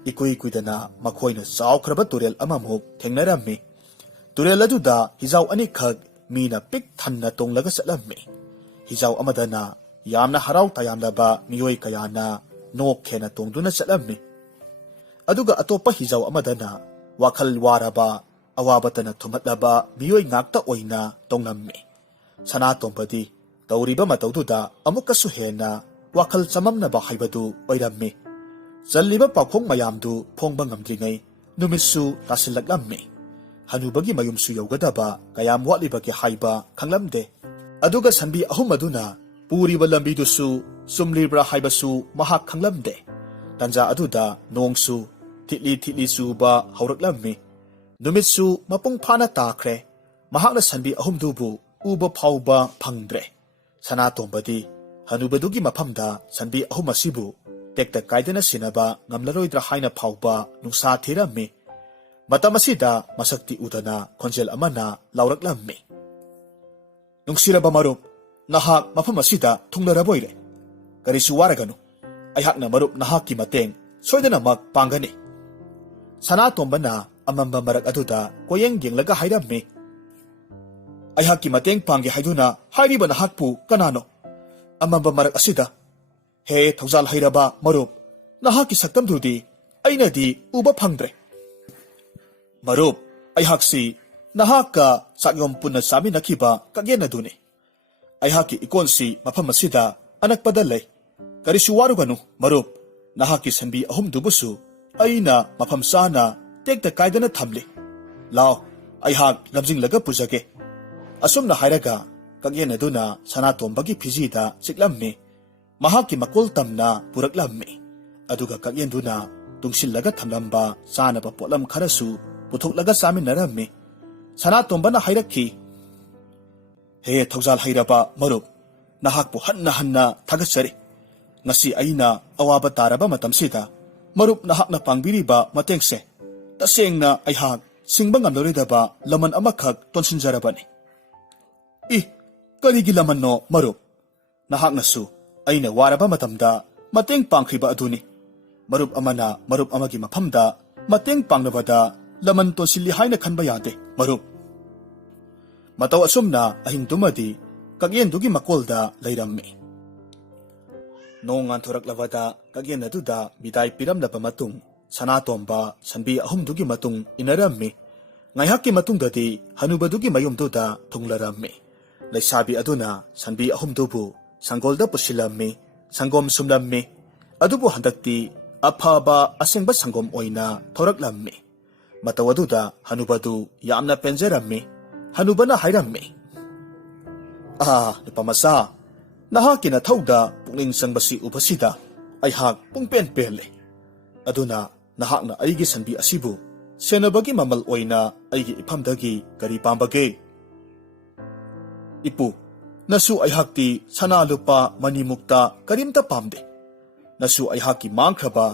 ꯏꯀꯨꯏ ꯀꯨꯏꯗꯅ ꯃꯈꯣꯏꯅ ꯆꯥꯎꯈ꯭ꯔꯕ ꯇꯨꯔꯦꯜ ꯑꯃꯃꯨꯛ ꯊꯦꯡꯅꯔꯝꯃꯤ ꯇꯨꯔꯦꯜ ꯑꯗꯨꯗ ꯍꯤꯖꯥꯎ ꯑꯅꯤꯈꯛ ꯃꯤꯅ ꯄꯤꯛ ꯊꯟꯅ ꯇꯣꯡꯂꯒ ꯆꯠꯂꯝꯃꯤ ꯍꯤꯖꯥꯎ ꯑꯃꯗꯅ ꯌꯥꯝꯅ ꯍꯔꯥꯎ ꯇꯌꯥꯝꯂꯕ ꯃꯤꯑꯣꯏ ꯀꯌꯥꯅ ꯅꯣꯛ ꯍꯦꯟꯅ ꯇꯣꯡꯗꯨꯅ ꯆꯠꯂꯝꯃꯤ ꯑꯗꯨꯒ ꯑꯇꯣꯞꯄ ꯍꯤꯖꯥꯎ ꯑꯃꯗꯅ ꯋꯥꯈꯜ ꯋꯥꯔꯕ ꯑꯋꯥꯕꯇꯅ ꯊꯨꯝꯍꯠꯂꯕ ꯃꯤꯑꯣꯏ ꯉꯥꯛꯇ ꯑꯣꯏꯅ ꯇꯣꯡꯂꯝꯃꯤ ꯁꯅꯥꯇꯣꯝꯕꯗꯤ ꯇꯧꯔꯤꯕ ꯃꯇꯧꯗꯨꯗ ꯑꯃꯨꯛꯀꯁꯨ ꯍꯦꯟꯅ ꯋꯥꯈꯜ ꯆꯃꯝꯅꯕ ꯍꯥꯏꯕꯗꯨ ꯑꯣꯏꯔꯝꯃꯤ ꯆꯜꯂꯤꯕ ꯄꯥꯎꯈꯣꯡ ꯃꯌꯥꯝꯗꯨ ꯐꯣꯡꯕ ꯉꯝꯗ꯭ꯔꯤꯉꯩ ꯅꯨꯃꯤꯠꯁꯨ ꯇꯥꯁꯤꯜꯂꯛꯂꯝꯃꯤ ꯍꯅꯨꯕꯒꯤ ꯃꯌꯨꯝꯁꯨ ꯌꯧꯒꯗꯕ ꯀꯌꯥꯝ ꯋꯥꯠꯂꯤꯕꯒꯦ ꯍꯥꯏꯕ ꯈꯪꯂꯝꯗꯦ ꯑꯗꯨꯒ ꯁꯟꯕꯤ ꯑꯍꯨꯝ ꯑꯗꯨꯅ ꯄꯨꯔꯤꯕ ꯂꯝꯕꯤꯗꯨꯁꯨ ꯆꯨꯝꯂꯤꯕ꯭ꯔꯥ ꯍꯥꯏꯕꯁꯨ ꯃꯍꯥꯛ ꯈꯪꯂꯝꯗꯦ ꯇꯟꯖꯥ ꯑꯗꯨꯗ ꯅꯣꯡꯁꯨ ꯊꯤꯠꯂꯤ ꯊꯤꯠꯂꯤ ꯆꯨꯕ ꯍꯧꯔꯛꯂꯝꯃꯤ ꯅꯨꯃꯤꯠꯁꯨ ꯃꯄꯨꯡ ꯐꯥꯅ ꯇꯥꯈ꯭ꯔꯦ ꯃꯍꯥꯛꯅ ꯁꯟꯕꯤ ꯑꯍꯨꯝꯗꯨꯕꯨ ꯎꯕ ꯐꯥꯎꯕ ꯐꯪꯗ꯭ꯔꯦ ꯁꯅꯥꯇꯣꯝꯕꯗꯤ ꯍꯅꯨꯕꯗꯨꯒꯤ ꯃꯐꯝꯗ ꯁꯟꯕꯤ ꯑꯍꯨꯝ ꯑꯁꯤꯕꯨ ꯇꯦꯛꯇ ꯀꯥꯏꯗꯅ ꯁꯤꯟꯅꯕ ꯉꯝꯂꯔꯣꯏꯗ꯭ꯔꯥ ꯍꯥꯏꯅ ꯐꯥꯎꯕ ꯅꯨꯡꯁꯥ ꯊꯤꯔꯝꯃꯤ ꯃꯇꯝ ꯑꯁꯤꯗ ꯃꯁꯛꯇꯤ ꯎꯗꯅ ꯈꯣꯟꯖꯦꯜ ꯑꯃꯅ ꯂꯥꯎꯔꯛꯂꯝꯃꯤ ꯅꯨꯡꯁꯤꯔꯕ ꯃꯔꯨꯞ ꯅꯍꯥꯛ ꯃꯐꯝ ꯑꯁꯤꯗ ꯊꯨꯡꯂꯔꯕꯣꯏꯔꯦ ꯀꯔꯤꯁꯨ ꯋꯥꯔꯒꯅꯨ ꯑꯩꯍꯥꯛꯅ ꯃꯔꯨꯞ ꯅꯍꯥꯛꯀꯤ ꯃꯇꯦꯡ ꯁꯣꯏꯗꯅꯃꯛ ꯄꯥꯡꯒꯅꯤ ꯁꯅꯥꯇꯣꯝꯕꯅ ꯑꯃꯝꯕ ꯃꯔꯛ ꯑꯗꯨꯗ ꯀꯣꯌꯦꯡ ꯌꯦꯡꯂꯒ ꯍꯥꯏꯔꯝꯃꯤ ꯑꯩꯍꯥꯛꯀꯤ ꯃꯇꯦꯡ ꯄꯥꯡꯒꯦ ꯍꯥꯏꯗꯨꯅ ꯍꯥꯏꯔꯤꯕ ꯅꯍꯥꯛꯄꯨ ꯀꯅꯥꯅꯣ ꯑꯃꯝꯕ ꯃꯔꯛ ꯑꯁꯤꯗ ꯍꯦ ꯊꯧꯖꯥꯜ ꯍꯩꯔꯕ ꯃꯔꯨꯞ ꯅꯍꯥꯛꯀꯤ ꯁꯛꯇꯝꯗꯨꯗꯤ ꯑꯩꯅꯗꯤ ꯎꯕ ꯐꯪꯗ꯭ꯔꯦ ꯃꯔꯨꯞ ꯑꯩꯍꯥꯛꯁꯤ ꯅꯍꯥꯛꯀ ꯆꯥꯛꯌꯣꯝ ꯄꯨꯟꯅ ꯆꯥꯃꯤꯟꯅꯈꯤꯕ ꯀꯛꯌꯦꯟ ꯑꯗꯨꯅꯤ ꯑꯩꯍꯥꯛꯀꯤ ꯏꯀꯣꯟꯁꯤ ꯃꯐꯝ ꯑꯁꯤꯗ ꯑꯅꯛꯄꯗ ꯂꯩ ꯀꯔꯤꯁꯨ ꯋꯥꯔꯨꯒꯅꯨ ꯃꯔꯨꯞ ꯅꯍꯥꯛꯀꯤ ꯁꯟꯕꯤ ꯑꯍꯨꯝꯗꯨꯕꯨꯁꯨ ꯑꯩꯅ ꯃꯐꯝ ꯆꯥꯅ ꯇꯦꯛꯇ ꯀꯥꯏꯗꯅ ꯊꯝꯂꯤ ꯂꯥꯎ ꯑꯩꯍꯥꯛ ꯂꯝꯖꯤꯡꯂꯒ ꯄꯨꯖꯒꯦ ꯑꯁꯨꯝꯅ ꯍꯥꯏꯔꯒ ꯀꯛꯌꯦꯟ ꯑꯗꯨꯅ ꯁꯅꯥꯇꯣꯝꯕꯒꯤ ꯐꯤꯖꯤꯗ ꯆꯤꯛꯂꯝꯃꯤ ꯃꯍꯥꯛꯀꯤ ꯃꯀꯣꯜ ꯇꯝꯅ ꯄꯨꯔꯛꯂꯝꯃꯤ ꯑꯗꯨꯒ ꯀꯛꯌꯦꯟꯗꯨꯅ ꯇꯨꯡꯁꯤꯜꯂꯒ ꯊꯝꯂꯝꯕ ꯆꯥꯅꯕ ꯄꯣꯠꯂꯝ ꯈꯔꯁꯨ ꯄꯨꯊꯣꯛꯂꯒ ꯆꯥꯃꯤꯟꯅꯔꯝꯃꯤ ꯁꯅꯥꯇꯣꯝꯕꯅ ꯍꯥꯏꯔꯛꯈꯤ ꯍꯦ ꯊꯧꯖꯥꯜ ꯍꯩꯔꯕ ꯃꯔꯨꯞ ꯅꯍꯥꯛꯄꯨ ꯍꯟꯅ ꯍꯟꯅ ꯊꯥꯒꯠꯆꯔꯤ ꯉꯁꯤ ꯑꯩꯅ ꯑꯋꯥꯕ ꯇꯥꯔꯕ ꯃꯇꯝꯁꯤꯗ ꯃꯔꯨꯞ ꯅꯍꯥꯛꯅ ꯄꯥꯡꯕꯤꯔꯤꯕ ꯃꯇꯦꯡꯁꯦ ꯇꯁꯦꯡꯅ ꯑꯩꯍꯥꯛ ꯁꯤꯡꯕ ꯉꯝꯂꯔꯣꯏꯗꯕ ꯂꯃꯟ ꯑꯃꯈꯛ ꯇꯣꯟꯁꯤꯟꯖꯔꯕꯅꯤ ꯀꯔꯤꯒꯤ ꯂꯃꯟꯅꯣ ꯃꯔꯨꯞ ꯅꯍꯥꯛꯅꯁꯨ ꯑꯩꯅ ꯋꯥꯔꯕ ꯃꯇꯝꯗ ꯃꯇꯦꯡ ꯄꯥꯡꯈꯤꯕ ꯑꯗꯨꯅꯤ ꯃꯔꯨꯞ ꯑꯃꯅ ꯃꯔꯨꯞ ꯑꯃꯒꯤ ꯃꯐꯝꯗ ꯃꯇꯦꯡ ꯄꯥꯡꯅꯕꯗ ꯂꯃꯟ ꯇꯣꯟꯁꯤꯜꯂꯤ ꯍꯥꯏꯅ ꯈꯟꯕ ꯌꯥꯗꯦ ꯃꯔꯨꯞ ꯃꯇꯧ ꯑꯁꯨꯝꯅ ꯑꯍꯤꯡꯗꯨꯃꯗꯤ ꯀꯛꯌꯦꯟꯗꯨꯒꯤ ꯃꯀꯣꯜꯗ ꯂꯩꯔꯝꯃꯤ ꯅꯣꯡ ꯉꯥꯟꯊꯣꯔꯛꯂꯕꯗ ꯀꯛꯌꯦꯟ ꯑꯗꯨꯗ ꯕꯤꯗꯥꯏ ꯄꯤꯔꯝꯂꯕ ꯃꯇꯨꯡ ꯁꯅꯥꯇꯣꯝꯕ ꯁꯟꯕꯤ ꯑꯍꯨꯝꯗꯨꯒꯤ ꯃꯇꯨꯡ ꯏꯟꯅꯔꯝꯃꯤ ꯉꯥꯏꯍꯥꯛꯀꯤ ꯃꯇꯨꯡꯗꯗꯤ ꯍꯅꯨꯕꯗꯨꯒꯤ ꯃꯌꯨꯝꯗꯨꯗ ꯊꯨꯡꯂꯔꯝꯃꯤ ꯂꯩꯁꯥꯕꯤ ꯑꯗꯨꯅ ꯁꯟꯕꯤ ꯑꯍꯨꯝꯗꯨꯕꯨ ꯁꯪꯒꯣꯜꯗ ꯄꯨꯁꯤꯜꯂꯝꯃꯤ ꯁꯪꯒꯣꯝ ꯁꯨꯝꯂꯝꯃꯤ ꯑꯗꯨꯕꯨ ꯍꯟꯗꯛꯇꯤ ꯑꯐꯕ ꯑꯁꯦꯡꯕ ꯁꯪꯒꯣꯝ ꯑꯣꯏꯅ ꯊꯣꯔꯛꯂꯝꯃꯤ ꯃꯇꯧ ꯑꯗꯨꯗ ꯍꯅꯨꯕꯗꯨ ꯌꯥꯝꯅ ꯄꯦꯟꯖꯔꯝꯃꯤ ꯍꯅꯨꯕꯅ ꯍꯥꯏꯔꯝꯃꯤ ꯅꯨꯄꯥ ꯃꯆꯥ ꯅꯍꯥꯛꯀꯤ ꯅꯊꯧꯗ ꯄꯨꯛꯅꯤꯡ ꯆꯪꯕꯁꯤ ꯎꯕꯁꯤꯗ ꯑꯩꯍꯥꯛ ꯄꯨꯡꯄꯦꯟ ꯄꯦꯜꯂꯦ ꯑꯗꯨꯅ ꯅꯍꯥꯛꯅ ꯑꯩꯒꯤ ꯁꯟꯕꯤ ꯑꯁꯤꯕꯨ ꯁꯦꯟꯅꯕꯒꯤ ꯃꯃꯜ ꯑꯣꯏꯅ ꯑꯩꯒꯤ ꯏꯐꯝꯗꯒꯤ ꯀꯔꯤ ꯄꯥꯝꯕꯒꯦ ꯏꯄꯨ ꯅꯁꯨ ꯑꯩꯍꯥꯛꯇꯤ ꯁꯅꯥ ꯂꯨꯄꯥ ꯃꯅꯤꯃꯨꯛꯇ ꯀꯔꯤꯝꯇ ꯄꯥꯝꯗꯦ ꯅꯁꯨ ꯑꯩꯍꯥꯛꯀꯤ ꯃꯥꯡꯈ꯭ꯔꯕ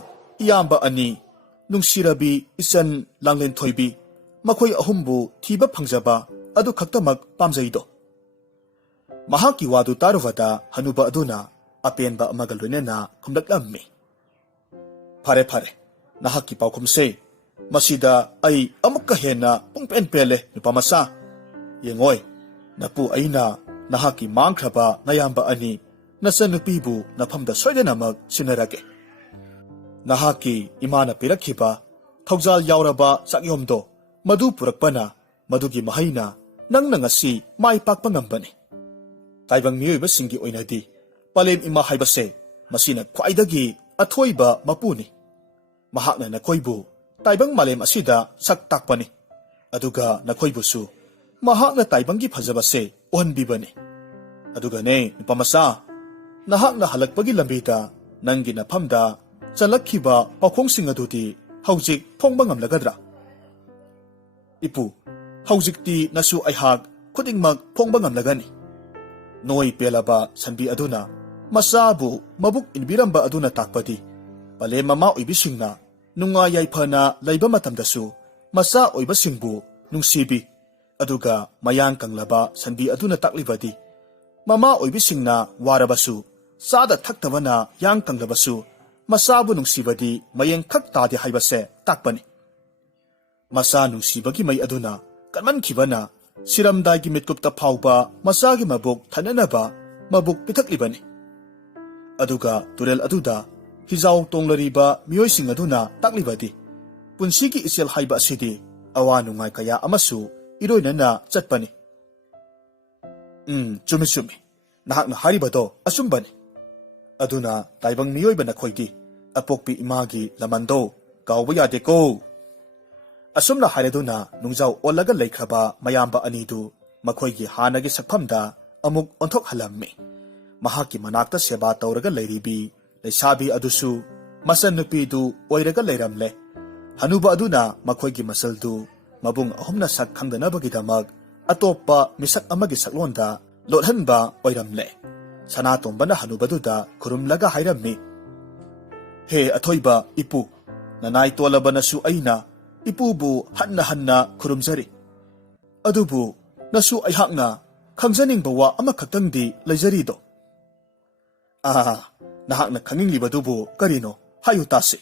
ꯏꯌꯥꯝꯕ ꯑꯅꯤ ꯅꯨꯡꯁꯤꯔꯕꯤ ꯏꯆꯟ ꯂꯥꯡꯂꯦꯟꯊꯣꯏꯕꯤ ꯃꯈꯣꯏ ꯑꯍꯨꯝꯕꯨ ꯊꯤꯕ ꯐꯪꯖꯕ ꯑꯗꯨ ꯈꯛꯇꯃꯛ ꯄꯥꯝꯖꯩꯗꯣ ꯃꯍꯥꯛꯀꯤ ꯋꯥꯗꯨ ꯇꯥꯔꯨꯕꯗ ꯍꯅꯨꯕ ꯑꯗꯨꯅ ꯑꯄꯦꯟꯕ ꯑꯃꯒ ꯂꯣꯏꯅꯅ ꯈꯨꯝꯂꯛꯂꯝꯃꯤ ꯐꯔꯦ ꯐꯔꯦ ꯅꯍꯥꯛꯀꯤ ꯄꯥꯎꯈꯨꯝꯁꯦ ꯃꯁꯤꯗ ꯑꯩ ꯑꯃꯨꯛꯀ ꯍꯦꯟꯅ ꯄꯨꯡꯄꯦꯟ ꯄꯦꯜꯂꯦ ꯅꯨꯄꯥ ꯃꯆꯥ ꯌꯦꯡꯉꯣꯏ Napu aina nahaki mangkraba nayamba ani nasanupibu nafamda soidanamak sinarage. Nahaki imana pirakhiba thaujal yauraba sakyomdo madu purakpana madugi mahaina nangna ngasi mai pakpa ngambani. Taibang miyoiba singi oinadi palem ima haibase masina khwaidagi athoiba mapuni. Mahakna nakoibu taibang malem asida sak takpani. Aduga nakoibusu mahakna taibangi phajabase ohanbibani. Aduga ne nupamasa nahakna halakpagi lambida nangi nafamda chalakhiba pakhongsing adudi haujik thongba ngamlagadra. Ipu haujikti nasu aihak khudingmak phongba ngamlagani. Noi pelaba sanbi aduna masabu mabuk inbiramba aduna takpadi pale mama oibisingna nunga yaifana laiba matamdasu masa oibasingbu nungsibi aduga mayang kanglaba sanbi aduna taklibadi mama oibisingna warabasu sada thaktabana yang kanglabasu masabu nungsibadi mayeng khak tadi haibase takpani. Masa nungsibagi may aduna kanman khibana siramdagi mitkupta phawba masagi mabuk thananaba mabuk pitaklibani. Aduga turel aduda hijaw tonglariba miyoising aduna taklibadi punsigi isel haiba asidi awa nungai kaya amasu iroinana chatpani. Chumi nahakna haribado asumbani. Aduna taibang miyoiba nakhoigi apokpi imagi lamando kawba yadeko. Asumna hareduna nungjaw olaga laikhraba mayamba anidu makhoigi hanagi sakphamda amuk onthok halammi. Mahaki manakta seba tawraga lairibi leisabi adusu masan nupidu oiraga leiramle. Hanuba aduna makhoigi masaldu mabung ahumna sak khangdanabagidamak atoppa misak amagi saklonda lothanba oiramle. Sanatombana hanubaduda kurumlaga hairammi. He athoiba ipu nanai tolabanasu aina ipubu hanna kurumzari. Adubu nasu aihakna khangjaningba wa amakhaktangdi leijarido. Nahakna khanginglibadubu karino hayu tasi.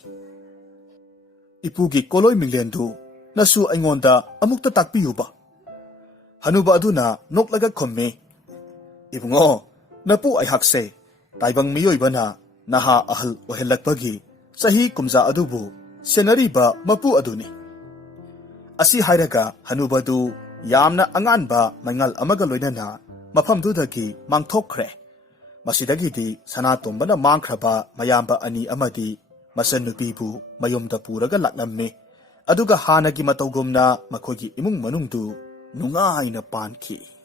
Ipugi koloi minglendu nasu aingonda amukta takpiyuba. Hanuba aduna noklaga khomme. Ibungo napu aihakse taibang miyoibana naha ahal ohelakpagi sahi kumza adubu senariba mapu aduni. Asi hairaga hanubadu yamna anganba mangal amaga loinana mafamdudagi mangthokre. Masidagidi sanatombana mangkraba mayamba ani amadi masanupibu mayomda puraga laknamme. Aduga hanagi matawgomna makhogi imung manungdu nungaina pankhi.